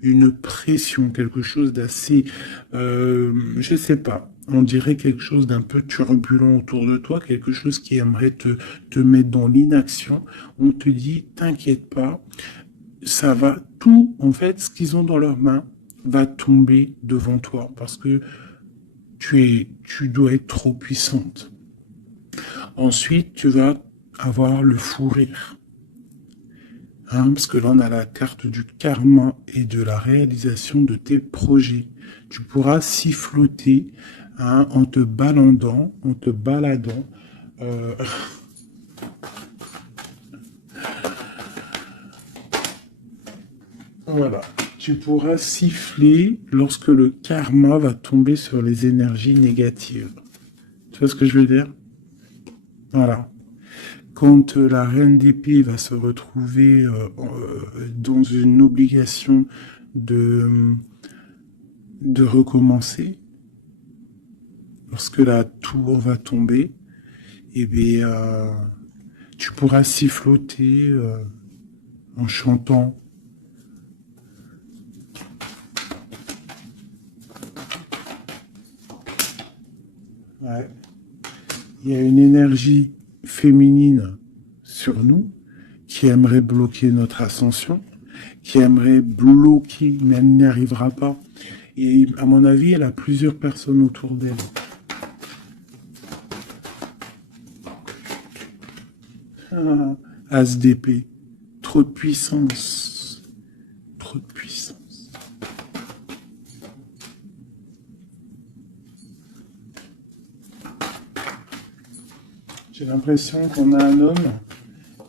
une pression, quelque chose d'assez, je sais pas. On dirait quelque chose d'un peu turbulent autour de toi, quelque chose qui aimerait te mettre dans l'inaction. On te dit, t'inquiète pas, ça va, tout, en fait, ce qu'ils ont dans leurs mains va tomber devant toi parce que tu dois être trop puissante. Ensuite, tu vas avoir le fou rire. Hein, parce que là, on a la carte du karma et de la réalisation de tes projets. Tu pourras siffloter, hein, en te baladant, euh, voilà. Tu pourras siffler lorsque le karma va tomber sur les énergies négatives. Tu vois ce que je veux dire? Voilà. Quand la reine d'épée va se retrouver dans une obligation de, de recommencer, lorsque la tour va tomber, eh bien, tu pourras siffloter en chantant. Ouais. Il y a une énergie féminine sur nous qui aimerait bloquer notre ascension, qui aimerait bloquer, mais elle n'y arrivera pas. Et à mon avis, elle a plusieurs personnes autour d'elle. Ah, As d'épée. Trop de puissance. Trop de puissance. J'ai l'impression qu'on a un homme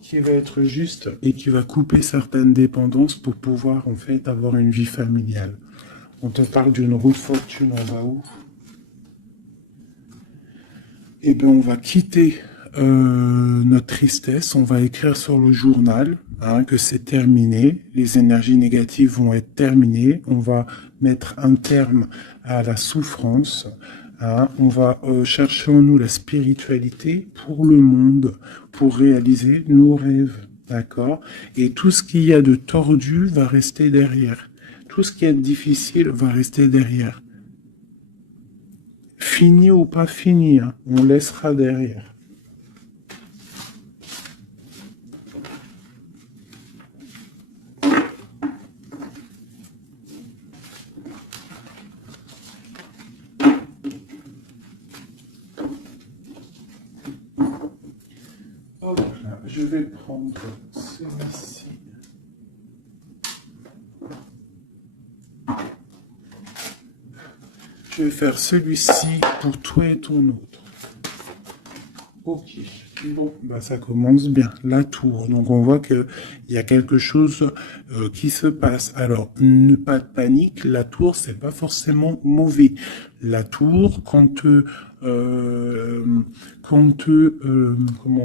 qui va être juste et qui va couper certaines dépendances pour pouvoir en fait avoir une vie familiale. On te parle d'une roue de fortune en bas où eh bien, on va quitter notre tristesse, on va écrire sur le journal hein, que c'est terminé, les énergies négatives vont être terminées, on va mettre un terme à la souffrance, hein, on va chercher en nous la spiritualité pour le monde, pour réaliser nos rêves, d'accord? Et tout ce qu'il y a de tordu va rester derrière, tout ce qui est difficile va rester derrière. Fini ou pas fini, hein, on laissera derrière. Oh, là, je vais prendre celui-ci. Je vais faire celui-ci pour toi et ton autre. Ok. Bon, bah ça commence bien. La tour. Donc on voit que il y a quelque chose qui se passe. Alors, ne pas de panique. La tour, c'est pas forcément mauvais. La tour, comment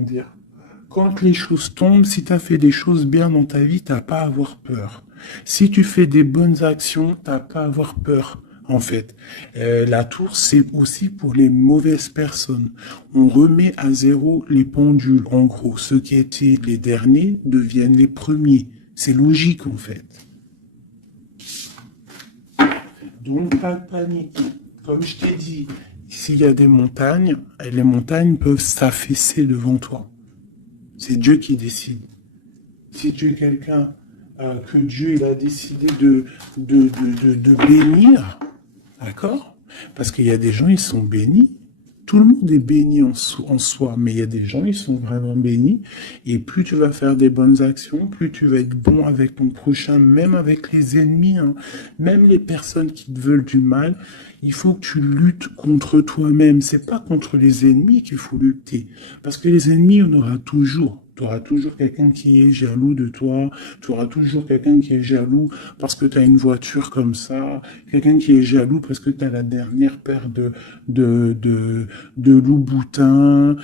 dire, quand les choses tombent, si tu as fait des choses bien dans ta vie, t'as pas à avoir peur. Si tu fais des bonnes actions, t'as pas à avoir peur. En fait, la tour, c'est aussi pour les mauvaises personnes. On remet à zéro les pendules. En gros, ceux qui étaient les derniers deviennent les premiers. C'est logique, en fait. Donc, pas de panique. Comme je t'ai dit, s'il y a des montagnes, les montagnes peuvent s'affaisser devant toi. C'est Dieu qui décide. Si tu es quelqu'un que Dieu il a décidé de bénir, d'accord? Parce qu'il y a des gens, ils sont bénis. Tout le monde est béni en soi, mais il y a des gens, ils sont vraiment bénis. Et plus tu vas faire des bonnes actions, plus tu vas être bon avec ton prochain, même avec les ennemis, hein. Même les personnes qui te veulent du mal, il faut que tu luttes contre toi-même. C'est pas contre les ennemis qu'il faut lutter. Parce que les ennemis, on aura toujours. Tu auras toujours quelqu'un qui est jaloux de toi, tu auras toujours quelqu'un qui est jaloux parce que tu as une voiture comme ça, quelqu'un qui est jaloux parce que tu as la dernière paire de Louboutin,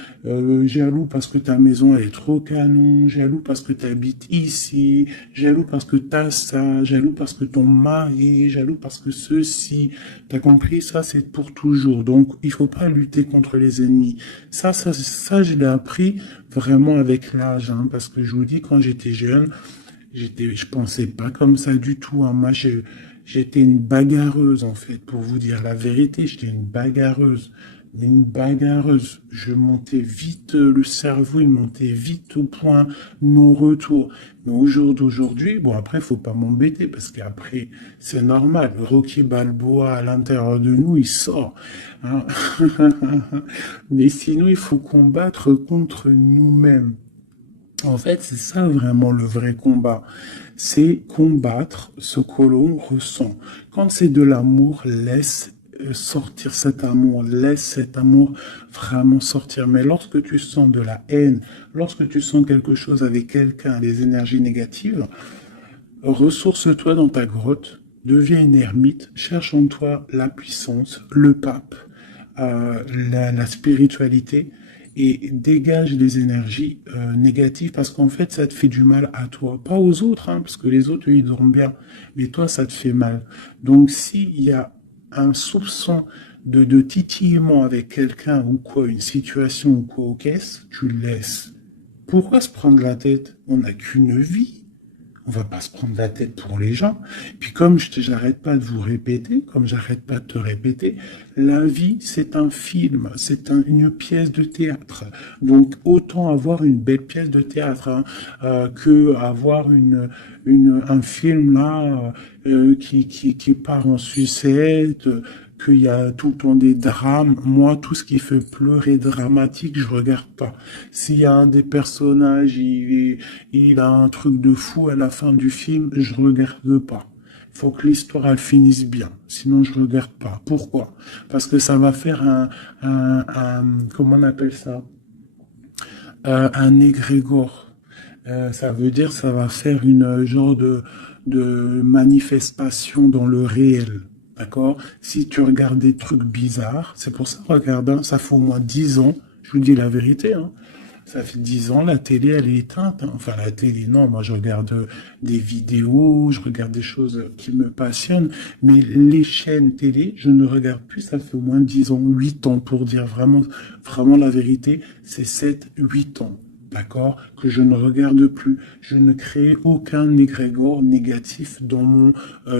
jaloux parce que ta maison elle est trop canon, jaloux parce que tu habites ici, jaloux parce que tu as ça, jaloux parce que ton mari, jaloux parce que ceci. T'as compris? Ça, c'est pour toujours. Donc, il faut pas lutter contre les ennemis. Ça, je l'ai appris vraiment avec l'âge, hein, parce que je vous dis, quand j'étais jeune, je pensais pas comme ça du tout, hein. Moi, J'étais une bagarreuse, en fait, pour vous dire la vérité. J'étais une bagarreuse. Une bagarreuse. Je montais vite, le cerveau, il montait vite au point non-retour. Mais au jour d'aujourd'hui, bon, après, faut pas m'embêter, parce qu'après, c'est normal. Le Rocky Balboa, à l'intérieur de nous, il sort. Hein. Mais sinon, il faut combattre contre nous-mêmes. En fait, c'est ça vraiment le vrai combat. C'est combattre ce que l'on ressent. Quand c'est de l'amour, laisse sortir cet amour, laisse cet amour vraiment sortir. Mais lorsque tu sens de la haine, lorsque tu sens quelque chose avec quelqu'un, les énergies négatives, ressource-toi dans ta grotte, deviens une ermite, cherche en toi la puissance, le pape, la spiritualité et dégage les énergies négatives parce qu'en fait ça te fait du mal à toi, pas aux autres, hein, parce que les autres eux, ils dorment bien, mais toi ça te fait mal. Donc s'il y a un soupçon de titillement avec quelqu'un ou quoi, une situation ou quoi au caisse, tu le laisses. Pourquoi se prendre la tête? On n'a qu'une vie. On va pas se prendre la tête pour les gens. Puis comme j'arrête pas de vous répéter, comme j'arrête pas de te répéter, la vie c'est un film, c'est une pièce de théâtre. Donc autant avoir une belle pièce de théâtre hein, que avoir un film là qui part en sucette, qu'il y a tout le temps des drames. Moi, tout ce qui fait pleurer dramatique, je regarde pas. S'il y a un des personnages, il a un truc de fou à la fin du film, je regarde pas. Il faut que l'histoire elle finisse bien, sinon je regarde pas. Pourquoi? Parce que ça va faire comment on appelle ça? Un égrégore. Ça veut dire ça va faire une genre de manifestation dans le réel. D'accord? Si tu regardes des trucs bizarres, c'est pour ça, regarde, hein, ça fait au moins 10 ans, je vous dis la vérité, hein, ça fait 10 ans, la télé, elle est éteinte. Hein. Enfin, la télé, non, moi je regarde des vidéos, je regarde des choses qui me passionnent, mais les chaînes télé, je ne regarde plus, ça fait au moins 10 ans, 8 ans, pour dire vraiment, vraiment la vérité, c'est 7, 8 ans. D'accord? Que je ne regarde plus. Je ne crée aucun égrégore négatif dans mon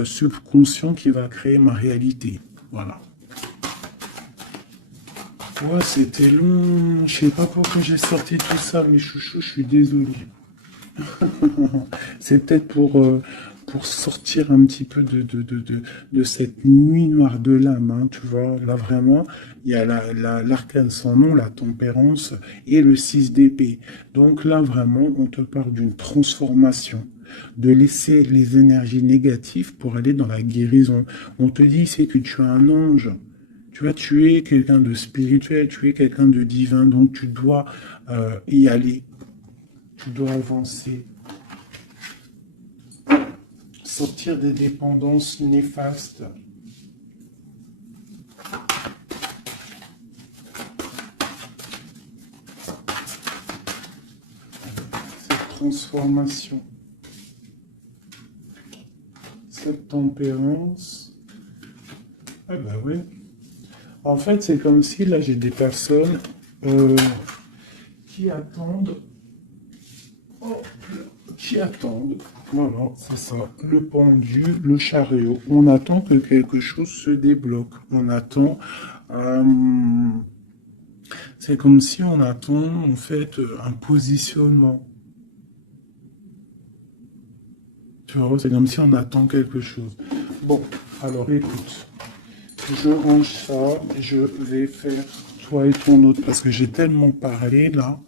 subconscient qui va créer ma réalité. Voilà. Ouais, c'était long. Je sais pas pourquoi j'ai sorti tout ça, mes chouchous, je suis désolé. C'est peut-être pour sortir un petit peu de cette nuit noire de l'âme, hein, tu vois. Là, vraiment, il y a l'arcane sans nom, la tempérance et le 6 d'épée. Donc là, vraiment, on te parle d'une transformation, de laisser les énergies négatives pour aller dans la guérison. On te dit, c'est que tu es un ange. Tu vois, tu es quelqu'un de spirituel, tu es quelqu'un de divin, donc tu dois y aller, tu dois avancer, sortir des dépendances néfastes. Cette transformation, cette tempérance. Ah bah oui. En fait, c'est comme si là j'ai des personnes qui attendent, oh, qui attendent. Voilà, c'est ça. Le pendu, le chariot. On attend que quelque chose se débloque. On attend. euh, c'est comme si on attend en fait un positionnement. Tu vois, c'est comme si on attend quelque chose. Bon, alors écoute, je range ça, je vais faire toi et ton autre parce que j'ai tellement parlé là.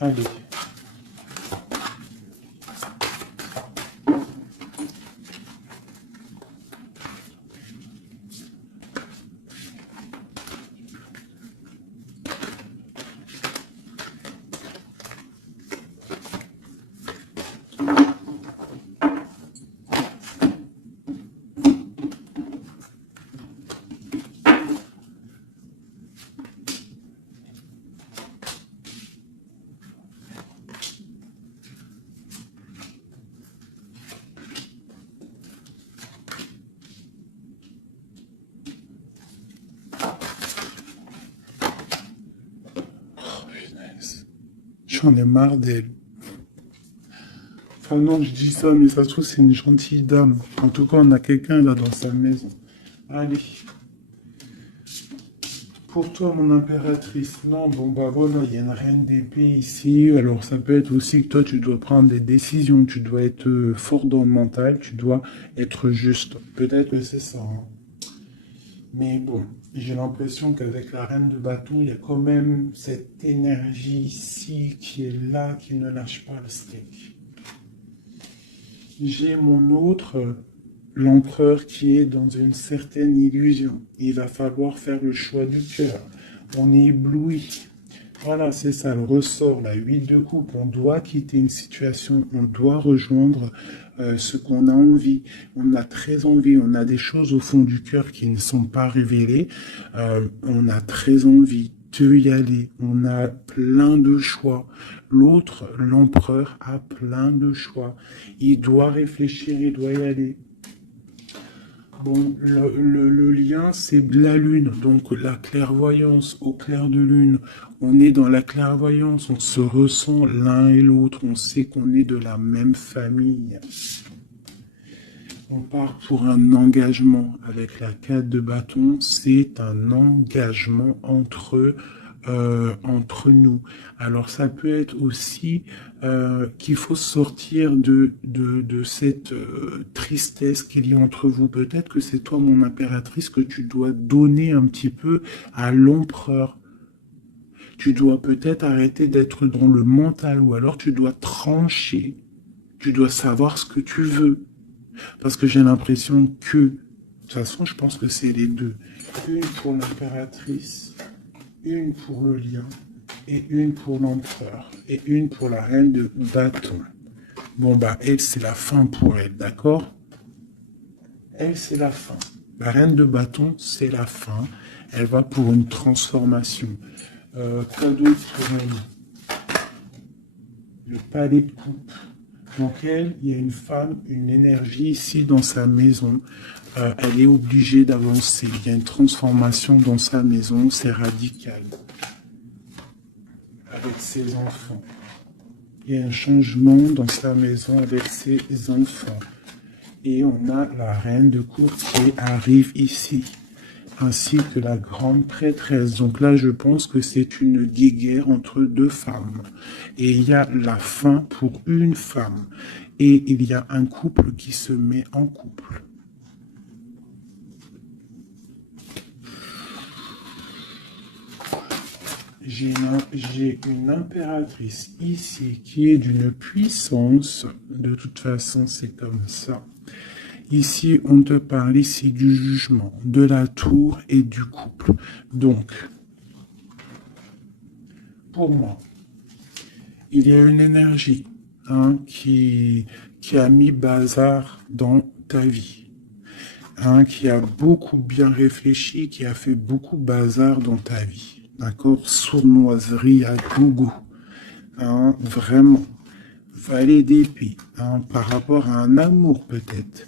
Allez. J'en ai marre d'elle. Enfin non, je dis ça, mais ça se trouve, c'est une gentille dame. En tout cas, on a quelqu'un là dans sa maison. Allez. Pour toi, mon impératrice, non, bon bah voilà, il y a une reine d'épée ici, alors ça peut être aussi que toi tu dois prendre des décisions, tu dois être fort dans le mental, tu dois être juste. Peut-être que c'est ça, hein. Mais bon, j'ai l'impression qu'avec la reine de bâton, il y a quand même cette énergie ici qui est là, qui ne lâche pas le steak. J'ai mon autre, l'empereur qui est dans une certaine illusion. Il va falloir faire le choix du cœur. On est ébloui. Voilà, c'est ça le ressort, la 8 de coupe. On doit quitter une situation, on doit rejoindre ce qu'on a envie. On a très envie, on a des choses au fond du cœur qui ne sont pas révélées. On a très envie de y aller. On a plein de choix. L'autre, l'empereur, a plein de choix. Il doit réfléchir, il doit y aller. Bon, le lien, c'est la lune, donc la clairvoyance au clair de lune. On est dans la clairvoyance, on se ressent l'un et l'autre, on sait qu'on est de la même famille. On part pour un engagement avec la 4 de bâton, c'est un engagement entre nous. Alors ça peut être aussi qu'il faut sortir de cette tristesse qu'il y a entre vous. Peut-être que c'est toi, mon impératrice, que tu dois donner un petit peu à l'empereur. Tu dois peut-être arrêter d'être dans le mental ou alors tu dois trancher. Tu dois savoir ce que tu veux. Parce que j'ai l'impression que, de toute façon, je pense que c'est les deux. Une pour l'impératrice, une pour le lion, et une pour l'empereur, et une pour la reine de bâton. Bon, bah, elle, c'est la fin pour elle, d'accord? Elle, c'est la fin. La reine de bâton, c'est la fin. Elle va pour une transformation. Cadeau pour elle. Le palais de coupe. Donc elle, il y a une femme, une énergie ici dans sa maison. Elle est obligée d'avancer. Il y a une transformation dans sa maison, c'est radical. Avec ses enfants. Il y a un changement dans sa maison avec ses enfants. Et on a la reine de cour qui arrive ici, ainsi que la grande prêtresse. Donc là, je pense que c'est une guéguerre entre deux femmes. Et il y a la fin pour une femme. Et il y a un couple qui se met en couple. J'ai une impératrice ici qui est d'une puissance. De toute façon, c'est comme ça. Ici, on te parle ici du jugement, de la tour et du couple. Donc, pour moi, il y a une énergie qui a mis bazar dans ta vie. Qui a beaucoup bien réfléchi, qui a fait beaucoup bazar dans ta vie. D'accord? Sournoiserie à gogo. Vraiment. Valet d'épée. Par rapport à un amour, peut-être.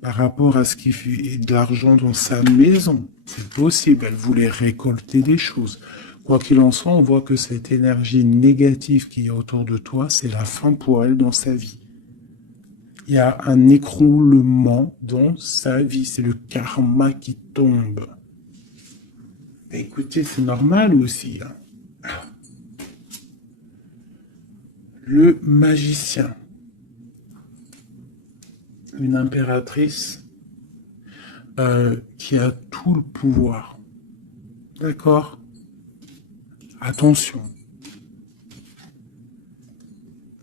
Par rapport à ce qui fait de l'argent dans sa maison. C'est possible. Elle voulait récolter des choses. Quoi qu'il en soit, on voit que cette énergie négative qui est autour de toi, c'est la fin pour elle dans sa vie. Il y a un écroulement dans sa vie. C'est le karma qui tombe. Écoutez, c'est normal aussi. Le magicien. Une impératrice qui a tout le pouvoir. D'accord? Attention.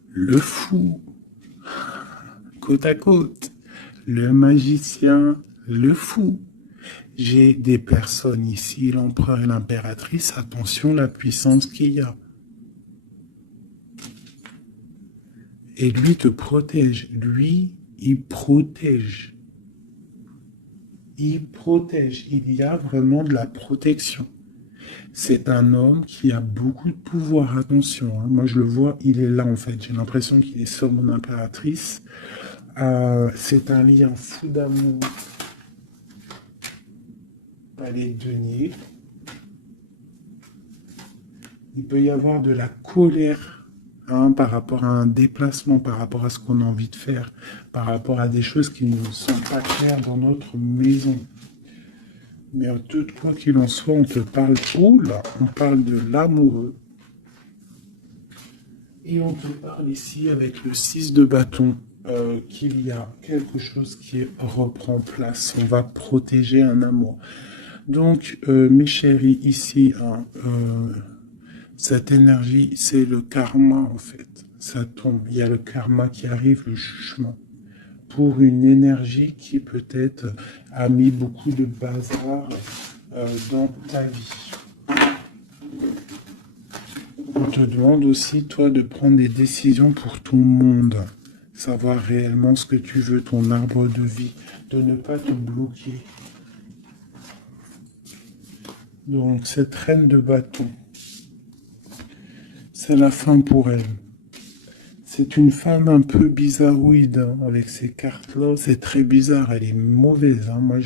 Le fou. Côte à côte. Le magicien, le fou. J'ai des personnes ici, l'empereur et l'impératrice. Attention la puissance qu'il y a. Et lui te protège. Lui, il protège. Il protège. Il y a vraiment de la protection. C'est un homme qui a beaucoup de pouvoir. Attention, moi je le vois, il est là en fait. J'ai l'impression qu'il est sur mon impératrice. C'est un lien fou d'amour. Palais de denier. Il peut y avoir de la colère hein, par rapport à un déplacement, par rapport à ce qu'on a envie de faire, par rapport à des choses qui ne sont pas claires dans notre maison. Mais de quoi qu'il en soit, on te parle, oh là, on parle de l'amoureux. Et on te parle ici avec le 6 de bâton qu'il y a quelque chose qui reprend place. On va protéger un amour. Donc, mes chéris, ici, hein, cette énergie, c'est le karma en fait. Ça tombe. Il y a le karma qui arrive, le jugement. Pour une énergie qui peut-être a mis beaucoup de bazar dans ta vie. On te demande aussi, toi, de prendre des décisions pour ton monde. Savoir réellement ce que tu veux, ton arbre de vie. De ne pas te bloquer. Donc, cette reine de bâton, c'est la fin pour elle. C'est une femme un peu bizarroïde, hein, avec ces cartes-là. C'est très bizarre, elle est mauvaise. Hein. Moi,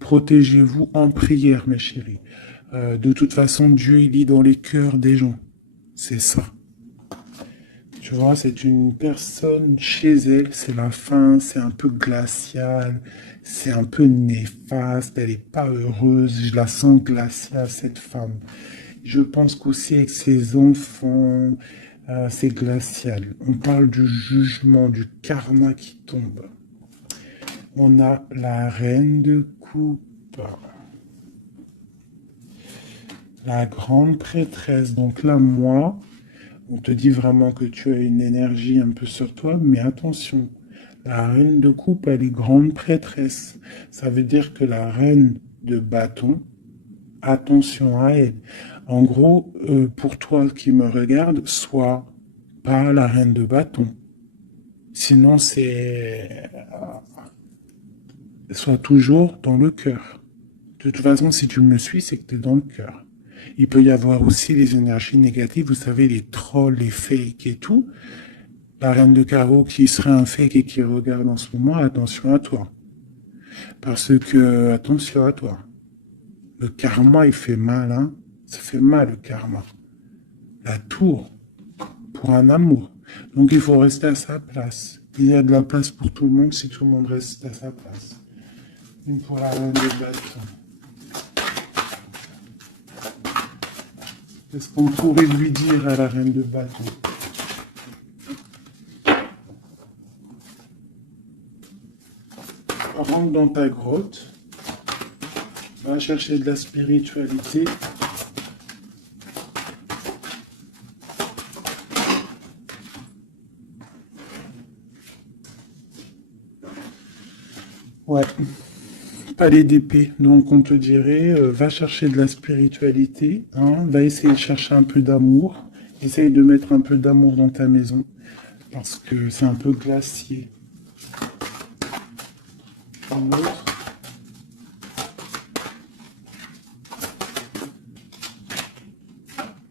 protégez-vous en prière, mes chéris. De toute façon, Dieu, il lit dans les cœurs des gens. C'est ça. Tu vois, c'est une personne chez elle, c'est la fin, c'est un peu glacial, c'est un peu néfaste, elle n'est pas heureuse, je la sens glaciale, cette femme. Je pense qu'aussi avec ses enfants, c'est glacial. On parle du jugement, du karma qui tombe. On a la reine de coupe. La grande prêtresse. Donc là, moi, on te dit vraiment que tu as une énergie un peu sur toi, mais attention. La reine de coupe, elle est grande prêtresse. Ça veut dire que la reine de bâton, attention à elle. En gros, pour toi qui me regarde, sois pas la reine de bâton. Sinon, sois toujours dans le cœur. De toute façon, si tu me suis, c'est que tu es dans le cœur. Il peut y avoir aussi les énergies négatives, vous savez, les trolls, les fakes et tout. La reine de carreau qui serait un fake et qui regarde en ce moment, attention à toi. Parce que, attention à toi. Le karma, il fait mal, hein. Ça fait mal, le karma. La tour, pour un amour. Donc, il faut rester à sa place. Il y a de la place pour tout le monde si tout le monde reste à sa place. Une pour la reine de bâton. Qu'est-ce qu'on pourrait lui dire à la reine de bâton? Rentre dans ta grotte. Va chercher de la spiritualité. Ouais. Palais d'épée. Donc on te dirait, va chercher de la spiritualité, hein, va essayer de chercher un peu d'amour, essaye de mettre un peu d'amour dans ta maison, parce que c'est un peu glacier. Un autre.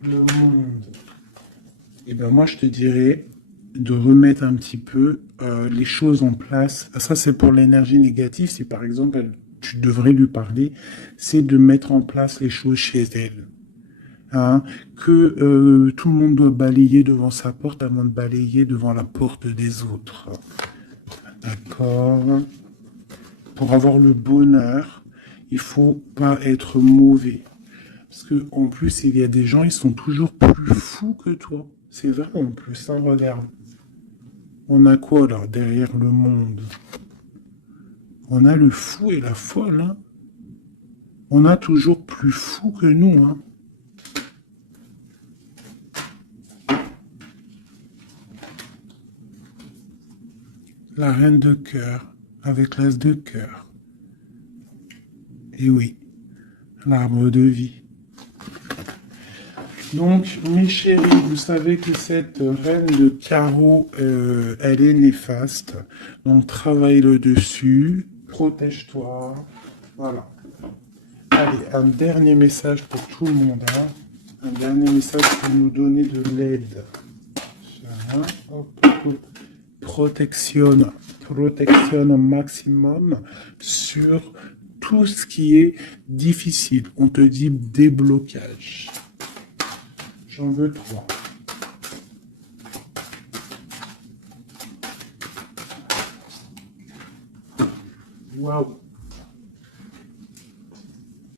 Le monde. Et ben moi je te dirais de remettre un petit peu les choses en place. Ça c'est pour l'énergie négative. Si par exemple tu devrais lui parler, c'est de mettre en place les choses chez elle. Hein, que tout le monde doit balayer devant sa porte avant de balayer devant la porte des autres. D'accord. Pour avoir le bonheur, il faut pas être mauvais. Parce que en plus, il y a des gens, ils sont toujours plus fous que toi. C'est vrai en plus, hein, regarde. On a quoi là derrière le monde? On a le fou et la folle, hein. On a toujours plus fou que nous, hein. La reine de cœur, avec l'as de cœur. Et oui, l'arbre de vie. Donc, mes chéris, vous savez que cette reine de carreau, elle est néfaste. Donc, travaille le dessus, protège-toi. Voilà. Allez, un dernier message pour tout le monde. Hein. Un dernier message pour nous donner de l'aide. Protection au maximum sur tout ce qui est difficile. On te dit déblocage. J'en veux 3. Waouh.